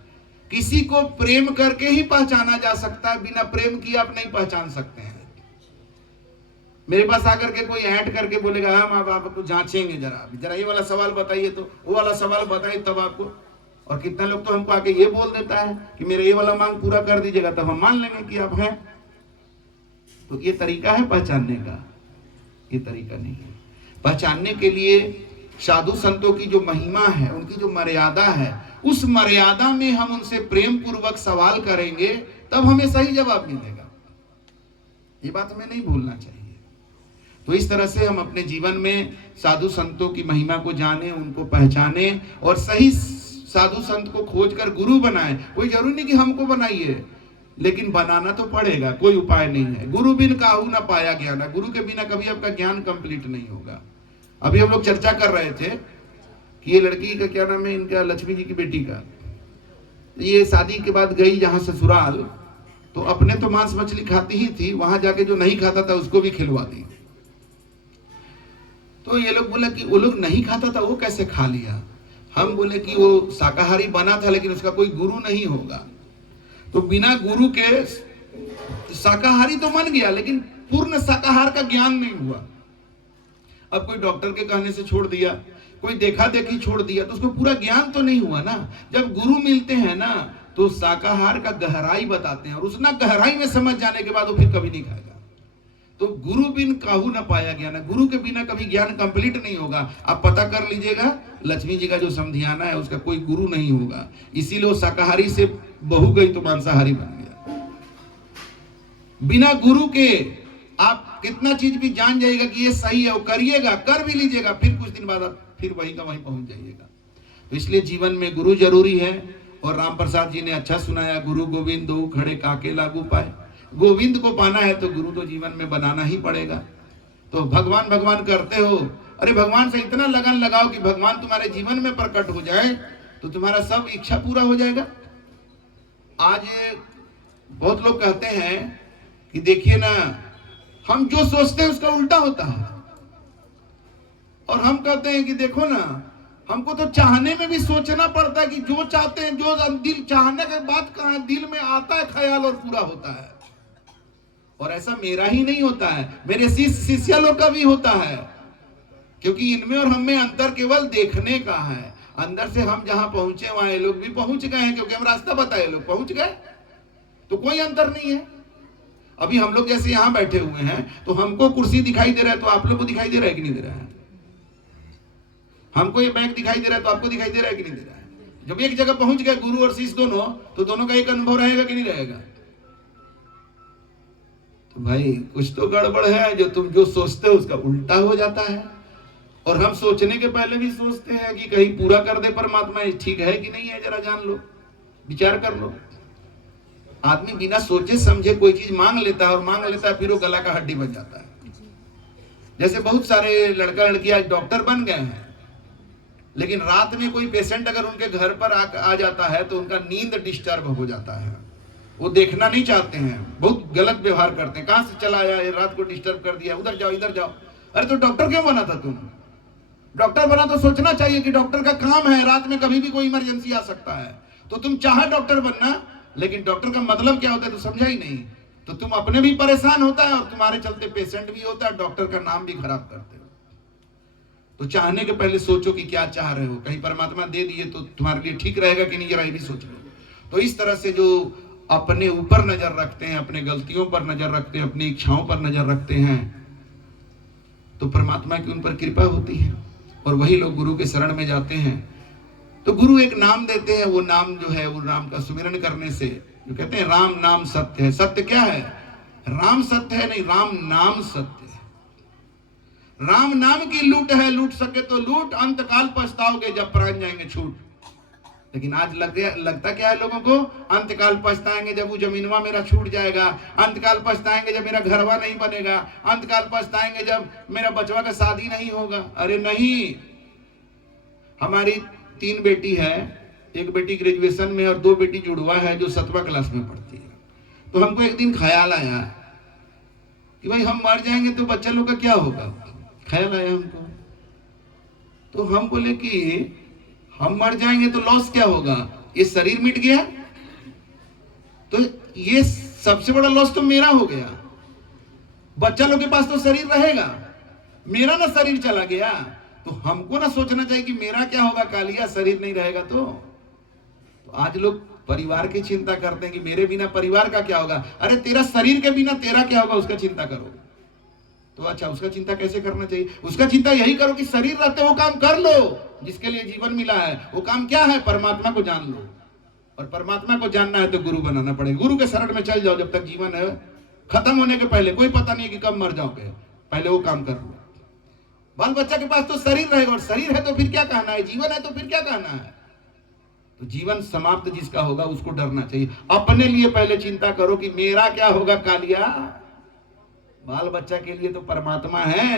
किसी को प्रेम करके ही पहचाना जा सकता है, बिना प्रेम किए आप नहीं पहचान सकते हैं। मेरे पास आकर के कोई ऐड करके बोलेगा हम आपको जांचेंगे, जरा ये वाला सवाल बताइए, तो वो वाला सवाल बताइए तब आपको। और कितना लोग तो हमको आके ये बोल देता है कि मेरे ये वाला मांग पूरा कर दीजिएगा, तब हम मान लेंगे कि आप हैं। तो ये तरीका है पहचानने का? ये तरीका नहीं है। पहचानने के लिए साधु संतों की जो महिमा है, उनकी जो मर्यादा है, उस मर्यादा में हम उनसे प्रेम पूर्वक सवाल करेंगे, तब हमें सही जवाब मिलेगा। ये बात हमें नहीं भूलना चाहिए। तो इस तरह से हम अपने जीवन में साधु संतों की महिमा को जाने, उनको पहचाने और सही साधु संत को खोजकर गुरु बनाए। कोई जरूरी नहीं कि हमको बनाइए, लेकिन बनाना तो पड़ेगा, कोई उपाय नहीं है। गुरु बिन काहू ना पाया ज्ञान, गुरु के बिना कभी आपका ज्ञान कंप्लीट नहीं होगा। अभी हम लोग चर्चा कर रहे थे कि ये लड़की का क्या नाम है, इनका लक्ष्मी जी की बेटी का, ये शादी के बाद गई जहां ससुराल, तो अपने तो मांस मछली खाती ही थी, वहां जाके जो नहीं खाता था उसको भी खिलवा दी। तो ये लोग बोले कि वो लोग नहीं खाता था, वो कैसे खा लिया? हम बोले कि वो शाकाहारी बना था, लेकिन उसका कोई गुरु नहीं होगा। तो बिना गुरु के शाकाहारी तो बन गया, लेकिन पूर्ण शाकाहार का ज्ञान नहीं हुआ। अब कोई डॉक्टर के कहने से छोड़ दिया, कोई देखा देखी छोड़ दिया, तो उसको पूरा ज्ञान तो नहीं हुआ ना। जब गुरु मिलते हैं ना, तो शाकाहार का गहराई बताते हैं, और उस ना गहराई में समझ जाने के बाद वो फिर कभी नहीं खाएगा। तो गुरु बिन काहू ना पाया ज्ञान, गुरु के बिना कभी ज्ञान कंप्लीट नहीं होगा। आप पता कर लीजिएगा, लक्ष्मी जी का जो समधियाना है उसका कोई गुरु नहीं होगा, इसीलिए वो शाकाहारी से बहू गई तो मांसाहारी बन गया। बिना गुरु के आप कितना चीज भी जान जाइएगा कि ये सही है, वो करिएगा, कर भी लीजिएगा, फिर कुछ दिन बाद आप फिर वहीं का वहीं पहुंच जाइएगा। तो इसलिए जीवन में गुरु जरूरी है। और राम प्रसाद जी ने अच्छा सुनाया, गुरु गोविंद दो खड़े काके लागू पाए। गोविंद को पाना है तो गुरु तो जीवन में बनाना ही पड़ेगा। तो भगवान भगवान करते हो, अरे भगवान से इतना लगन लगाओ कि भगवान तुम्हारे जीवन में प्रकट हो जाए, तो तुम्हारा सब इच्छा पूरा हो जाएगा। आज बहुत लोग कहते हैं कि देखिए ना, हम जो सोचते हैं उसका उल्टा होता है। और हम कहते हैं कि देखो ना, हमको तो चाहने में भी सोचना पड़ता है कि जो चाहते हैं, जो दिल चाहने के बाद कहां दिल में आता है ख्याल और पूरा होता है। और ऐसा मेरा ही नहीं होता है, मेरे शिष्य लोग का भी होता है, क्योंकि इनमें और हम में अंतर केवल देखने का है। अंदर से हम जहां पहुंचे वहां ये लोग भी पहुंच गए हैं, क्योंकि हम रास्ता बताए, लोग पहुंच गए, तो कोई अंतर नहीं है। अभी हम लोग जैसे यहां बैठे हुए हैं, तो हमको कुर्सी दिखाई दे रहा है, तो आप लोग को दिखाई दे रहा है कि नहीं दे रहा है? हमको ये बैग दिखाई दे रहा है, तो आपको दिखाई दे रहा है कि नहीं दे रहा है? जब एक जगह पहुंच गए गुरु और शिष्य दोनों, तो दोनों का एक अनुभव रहेगा कि नहीं रहेगा? तो भाई कुछ तो गड़बड़ है, जो तुम जो सोचते हो उसका उल्टा हो जाता है। और हम सोचने के पहले भी सोचते हैं कि कहीं पूरा कर दे परमात्मा, ये ठीक है कि नहीं है, जरा जान लो, विचार कर लो। आदमी बिना सोचे समझे कोई चीज मांग लेता है और मांग लेता है, फिर वो गला का हड्डी बन जाता है। जैसे बहुत सारे लड़का लड़की आज डॉक्टर बन गए हैं, लेकिन रात में कोई पेशेंट अगर उनके घर पर आ जाता है तो उनका नींद डिस्टर्ब हो जाता है। वो देखना नहीं चाहते हैं, बहुत गलत व्यवहार करते हैं। कहां से चला आया, ये रात को डिस्टर्ब कर दिया, उधर जाओ इधर जाओ। अरे तो डॉक्टर क्यों बना था तुम? डॉक्टर बना तो सोचना चाहिए कि डॉक्टर का काम है, रात में कभी भी कोई इमरजेंसी आ सकता है। तो तुम चाहे डॉक्टर बनना, लेकिन डॉक्टर का मतलब क्या होता है तो समझा ही नहीं। तो तुम अपने भी परेशान होता है और तुम्हारे चलते पेशेंट भी होता है, डॉक्टर का नाम भी खराब करते हो। तो चाहने के पहले सोचो कि क्या चाह रहे हो, कहीं परमात्मा दे दिए तो तुम्हारे लिए ठीक रहेगा कि नहीं, जरा ये भी सोच लो। तो इस तरह से जो अपने ऊपर नजर रखते हैं, अपने गलतियों पर नजर रखते हैं, अपनी इच्छाओं पर नजर रखते हैं, तो परमात्मा की उन पर कृपा होती है और वही लोग गुरु के शरण में जाते हैं। तो गुरु एक नाम देते हैं, वो नाम जो है, वो नाम का सुमिरन करने से, जो कहते हैं राम नाम सत्य है। सत्य क्या है? राम सत्य है नहीं, राम नाम सत्य है। राम नाम की लूट है, लूट सके तो लूट, अंतकाल पछताओगे जब प्राण जाएंगे छूट। लेकिन आज लगता क्या है लोगों को? अंतकाल पछताएंगे जब वो जमीनवा मेरा छूट जाएगा, अंतकाल पछताएंगे जब मेरा घरवा नहीं बनेगा, अंतकाल पछताएंगे जब मेरा बचवा का शादी नहीं होगा। अरे नहीं, हमारी 3 बेटी है, एक बेटी ग्रेजुएशन में और 2 बेटी जुड़वा है जो 7वां क्लास में पढ़ती है। तो हमको एक दिन ख्याल आया कि भाई हम मर जाएंगे तो बच्चा लोग का क्या होगा। ख्याल आया हमको, तो हम बोले कि हम मर जाएंगे तो लॉस क्या होगा, ये शरीर मिट गया तो ये सबसे बड़ा लॉस तो मेरा हो गया। बच्चा लोग के पास तो शरीर रहेगा, मेरा ना शरीर चला गया। तो हमको ना सोचना चाहिए कि मेरा क्या होगा कालिया, शरीर नहीं रहेगा तो आज लोग परिवार की चिंता करते हैं कि मेरे बिना परिवार का क्या होगा। अरे तेरा शरीर के बिना तेरा क्या होगा उसका चिंता करो। तो अच्छा, उसका चिंता कैसे करना चाहिए? उसका चिंता यही करो कि शरीर रहते वो काम कर लो जिसके लिए जीवन मिला है। वो काम क्या है? परमात्मा को जान लो। और परमात्मा को जानना है तो गुरु बनाना पड़ेगा। गुरु के शरण में चल जाओ जब तक जीवन है, खत्म होने के पहले कोई पता नहीं कि कब मर जाओगे, पहले वो काम कर लो। बाल बच्चा के पास तो शरीर रहेगा, और शरीर है तो फिर क्या कहना है, जीवन है तो फिर क्या कहना है। तो जीवन समाप्त जिसका होगा उसको डरना चाहिए। अपने लिए पहले चिंता करो कि मेरा क्या होगा कालिया। बाल बच्चा के लिए तो परमात्मा है।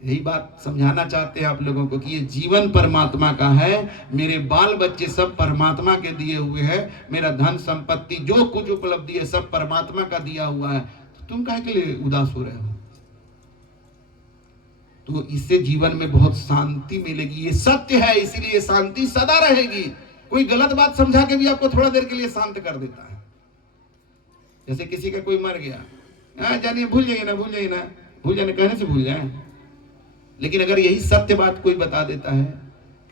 यही बात समझाना चाहते हैं आप लोगों को कि ये जीवन परमात्मा का है, मेरे बाल बच्चे सब परमात्मा के दिए हुए हैं, मेरा धन संपत्ति जो कुछ उपलब्धि है सब परमात्मा का दिया हुआ है। तो तुम काहे के लिए उदास हो रहे हो? तो इससे जीवन में बहुत शांति मिलेगी। ये सत्य है, इसीलिए शांति सदा रहेगी। कोई गलत बात समझा के भी आपको थोड़ा देर के लिए शांत कर देता है। जैसे किसी का कोई मर गया, जानिए भूल जाइए ना, भूल जाइए ना, भूल जाने कहने से भूल जाए। लेकिन अगर यही सत्य बात कोई बता देता है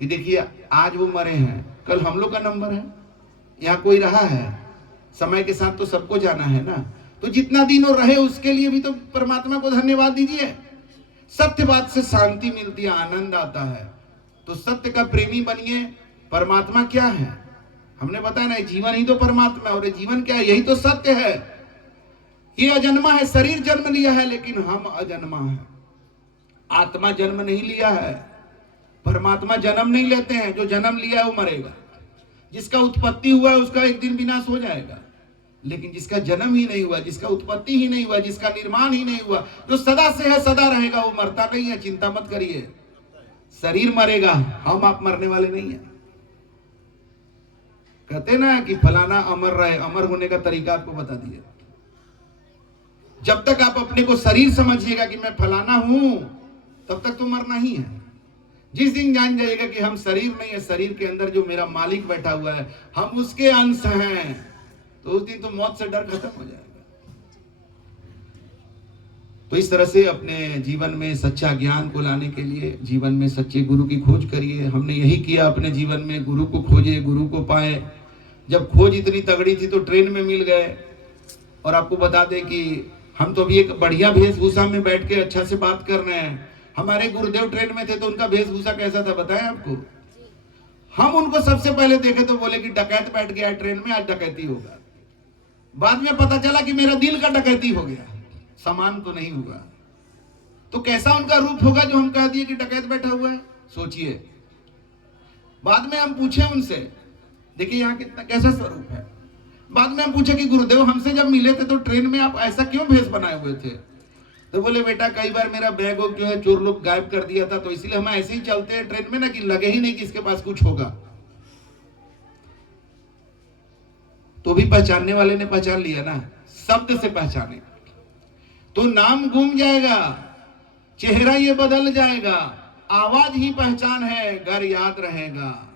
कि देखिए आज वो मरे हैं, कल हम लोग का नंबर है, यहाँ कोई रहा है, समय के साथ तो सबको जाना है ना। तो जितना दिन वो रहे उसके लिए भी तो परमात्मा को धन्यवाद दीजिए। सत्य बात से शांति मिलती है, आनंद आता है। तो सत्य का प्रेमी बनिए। परमात्मा क्या है हमने बताया ना, जीवन ही तो परमात्मा है। और जीवन क्या है? यही तो सत्य है। ये अजन्मा है, शरीर जन्म लिया है लेकिन हम अजन्मा है। आत्मा जन्म नहीं लिया है, परमात्मा जन्म नहीं लेते हैं। जो जन्म लिया है वो मरेगा, जिसका उत्पत्ति हुआ है उसका एक दिन विनाश हो जाएगा। लेकिन जिसका जन्म ही नहीं हुआ, जिसका उत्पत्ति ही नहीं हुआ, जिसका निर्माण ही नहीं हुआ, जो सदा से है सदा रहेगा, वो मरता नहीं है। चिंता मत करिए, शरीर मरेगा, हम आप मरने वाले नहीं है। कहते ना कि फलाना अमर रहे, अमर होने का तरीका आपको बता दिया। जब तक आप अपने को शरीर समझिएगा कि मैं फलाना हूं, तब तक तो मरना ही है। जिस दिन जान जाइएगा कि हम शरीर नहीं है, शरीर के अंदर जो मेरा मालिक बैठा हुआ है, हम उसके अंश हैं, तो उस दिन तो मौत से डर खत्म हो जाएगा। तो इस तरह से अपने जीवन में सच्चा ज्ञान को लाने के लिए जीवन में सच्चे गुरु की खोज करिए। हमने यही किया अपने जीवन में, गुरु को खोजे, गुरु को पाए। जब खोज इतनी तगड़ी थी तो ट्रेन में मिल गए। और आपको बता दें कि हम तो अभी एक बढ़िया वेशभूषा में बैठ के अच्छा से बात कर रहे हैं। हमारे गुरुदेव ट्रेन में थे तो उनका वेशभूषा कैसा था बताएं आपको। हम उनको सबसे पहले देखे तो बोले कि डकैत बैठ गया है ट्रेन में, आज डकैती होगा। बाद में पता चला कि मेरा दिल का डकैती हो गया, सामान तो नहीं हुआ। तो कैसा उनका रूप होगा जो हम कह दिए कि डकैत बैठा हुआ है? सोचिए। बाद में हम पूछे उनसे, देखिए यहाँ कितना कैसा स्वरूप है। बाद में हम पूछे कि गुरुदेव हमसे जब मिले थे तो ट्रेन में आप ऐसा क्यों भेष बनाए हुए थे? तो बोले बेटा कई बार मेरा बैग जो है चोर लोग गायब कर दिया था, तो इसलिए हम ऐसे ही चलते हैं ट्रेन में ना कि लगे ही नहीं कि इसके पास कुछ होगा। तो भी पहचानने वाले ने पहचान लिया ना, शब्द से पहचाने तो नाम गुम जाएगा, चेहरा ये बदल जाएगा, आवाज ही पहचान है, घर याद रहेगा।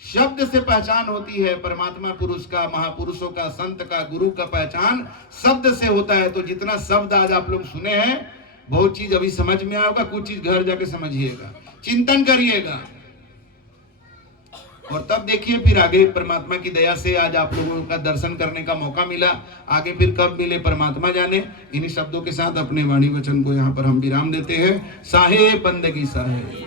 शब्द से पहचान होती है परमात्मा पुरुष का, महापुरुषों का, संत का, गुरु का पहचान शब्द से होता है। तो जितना शब्द आज आप लोग सुने हैं, बहुत चीज अभी समझ में आएगा, कुछ चीज घर जाके समझिएगा, चिंतन करिएगा, और तब देखिए फिर आगे परमात्मा की दया से आज आप लोगों का दर्शन करने का मौका मिला। आगे फिर कब मिले परमात्मा जाने। इन्हीं शब्दों के साथ अपने वाणी वचन को यहाँ पर हम विराम देते हैं। साहे बंदगी सराहे।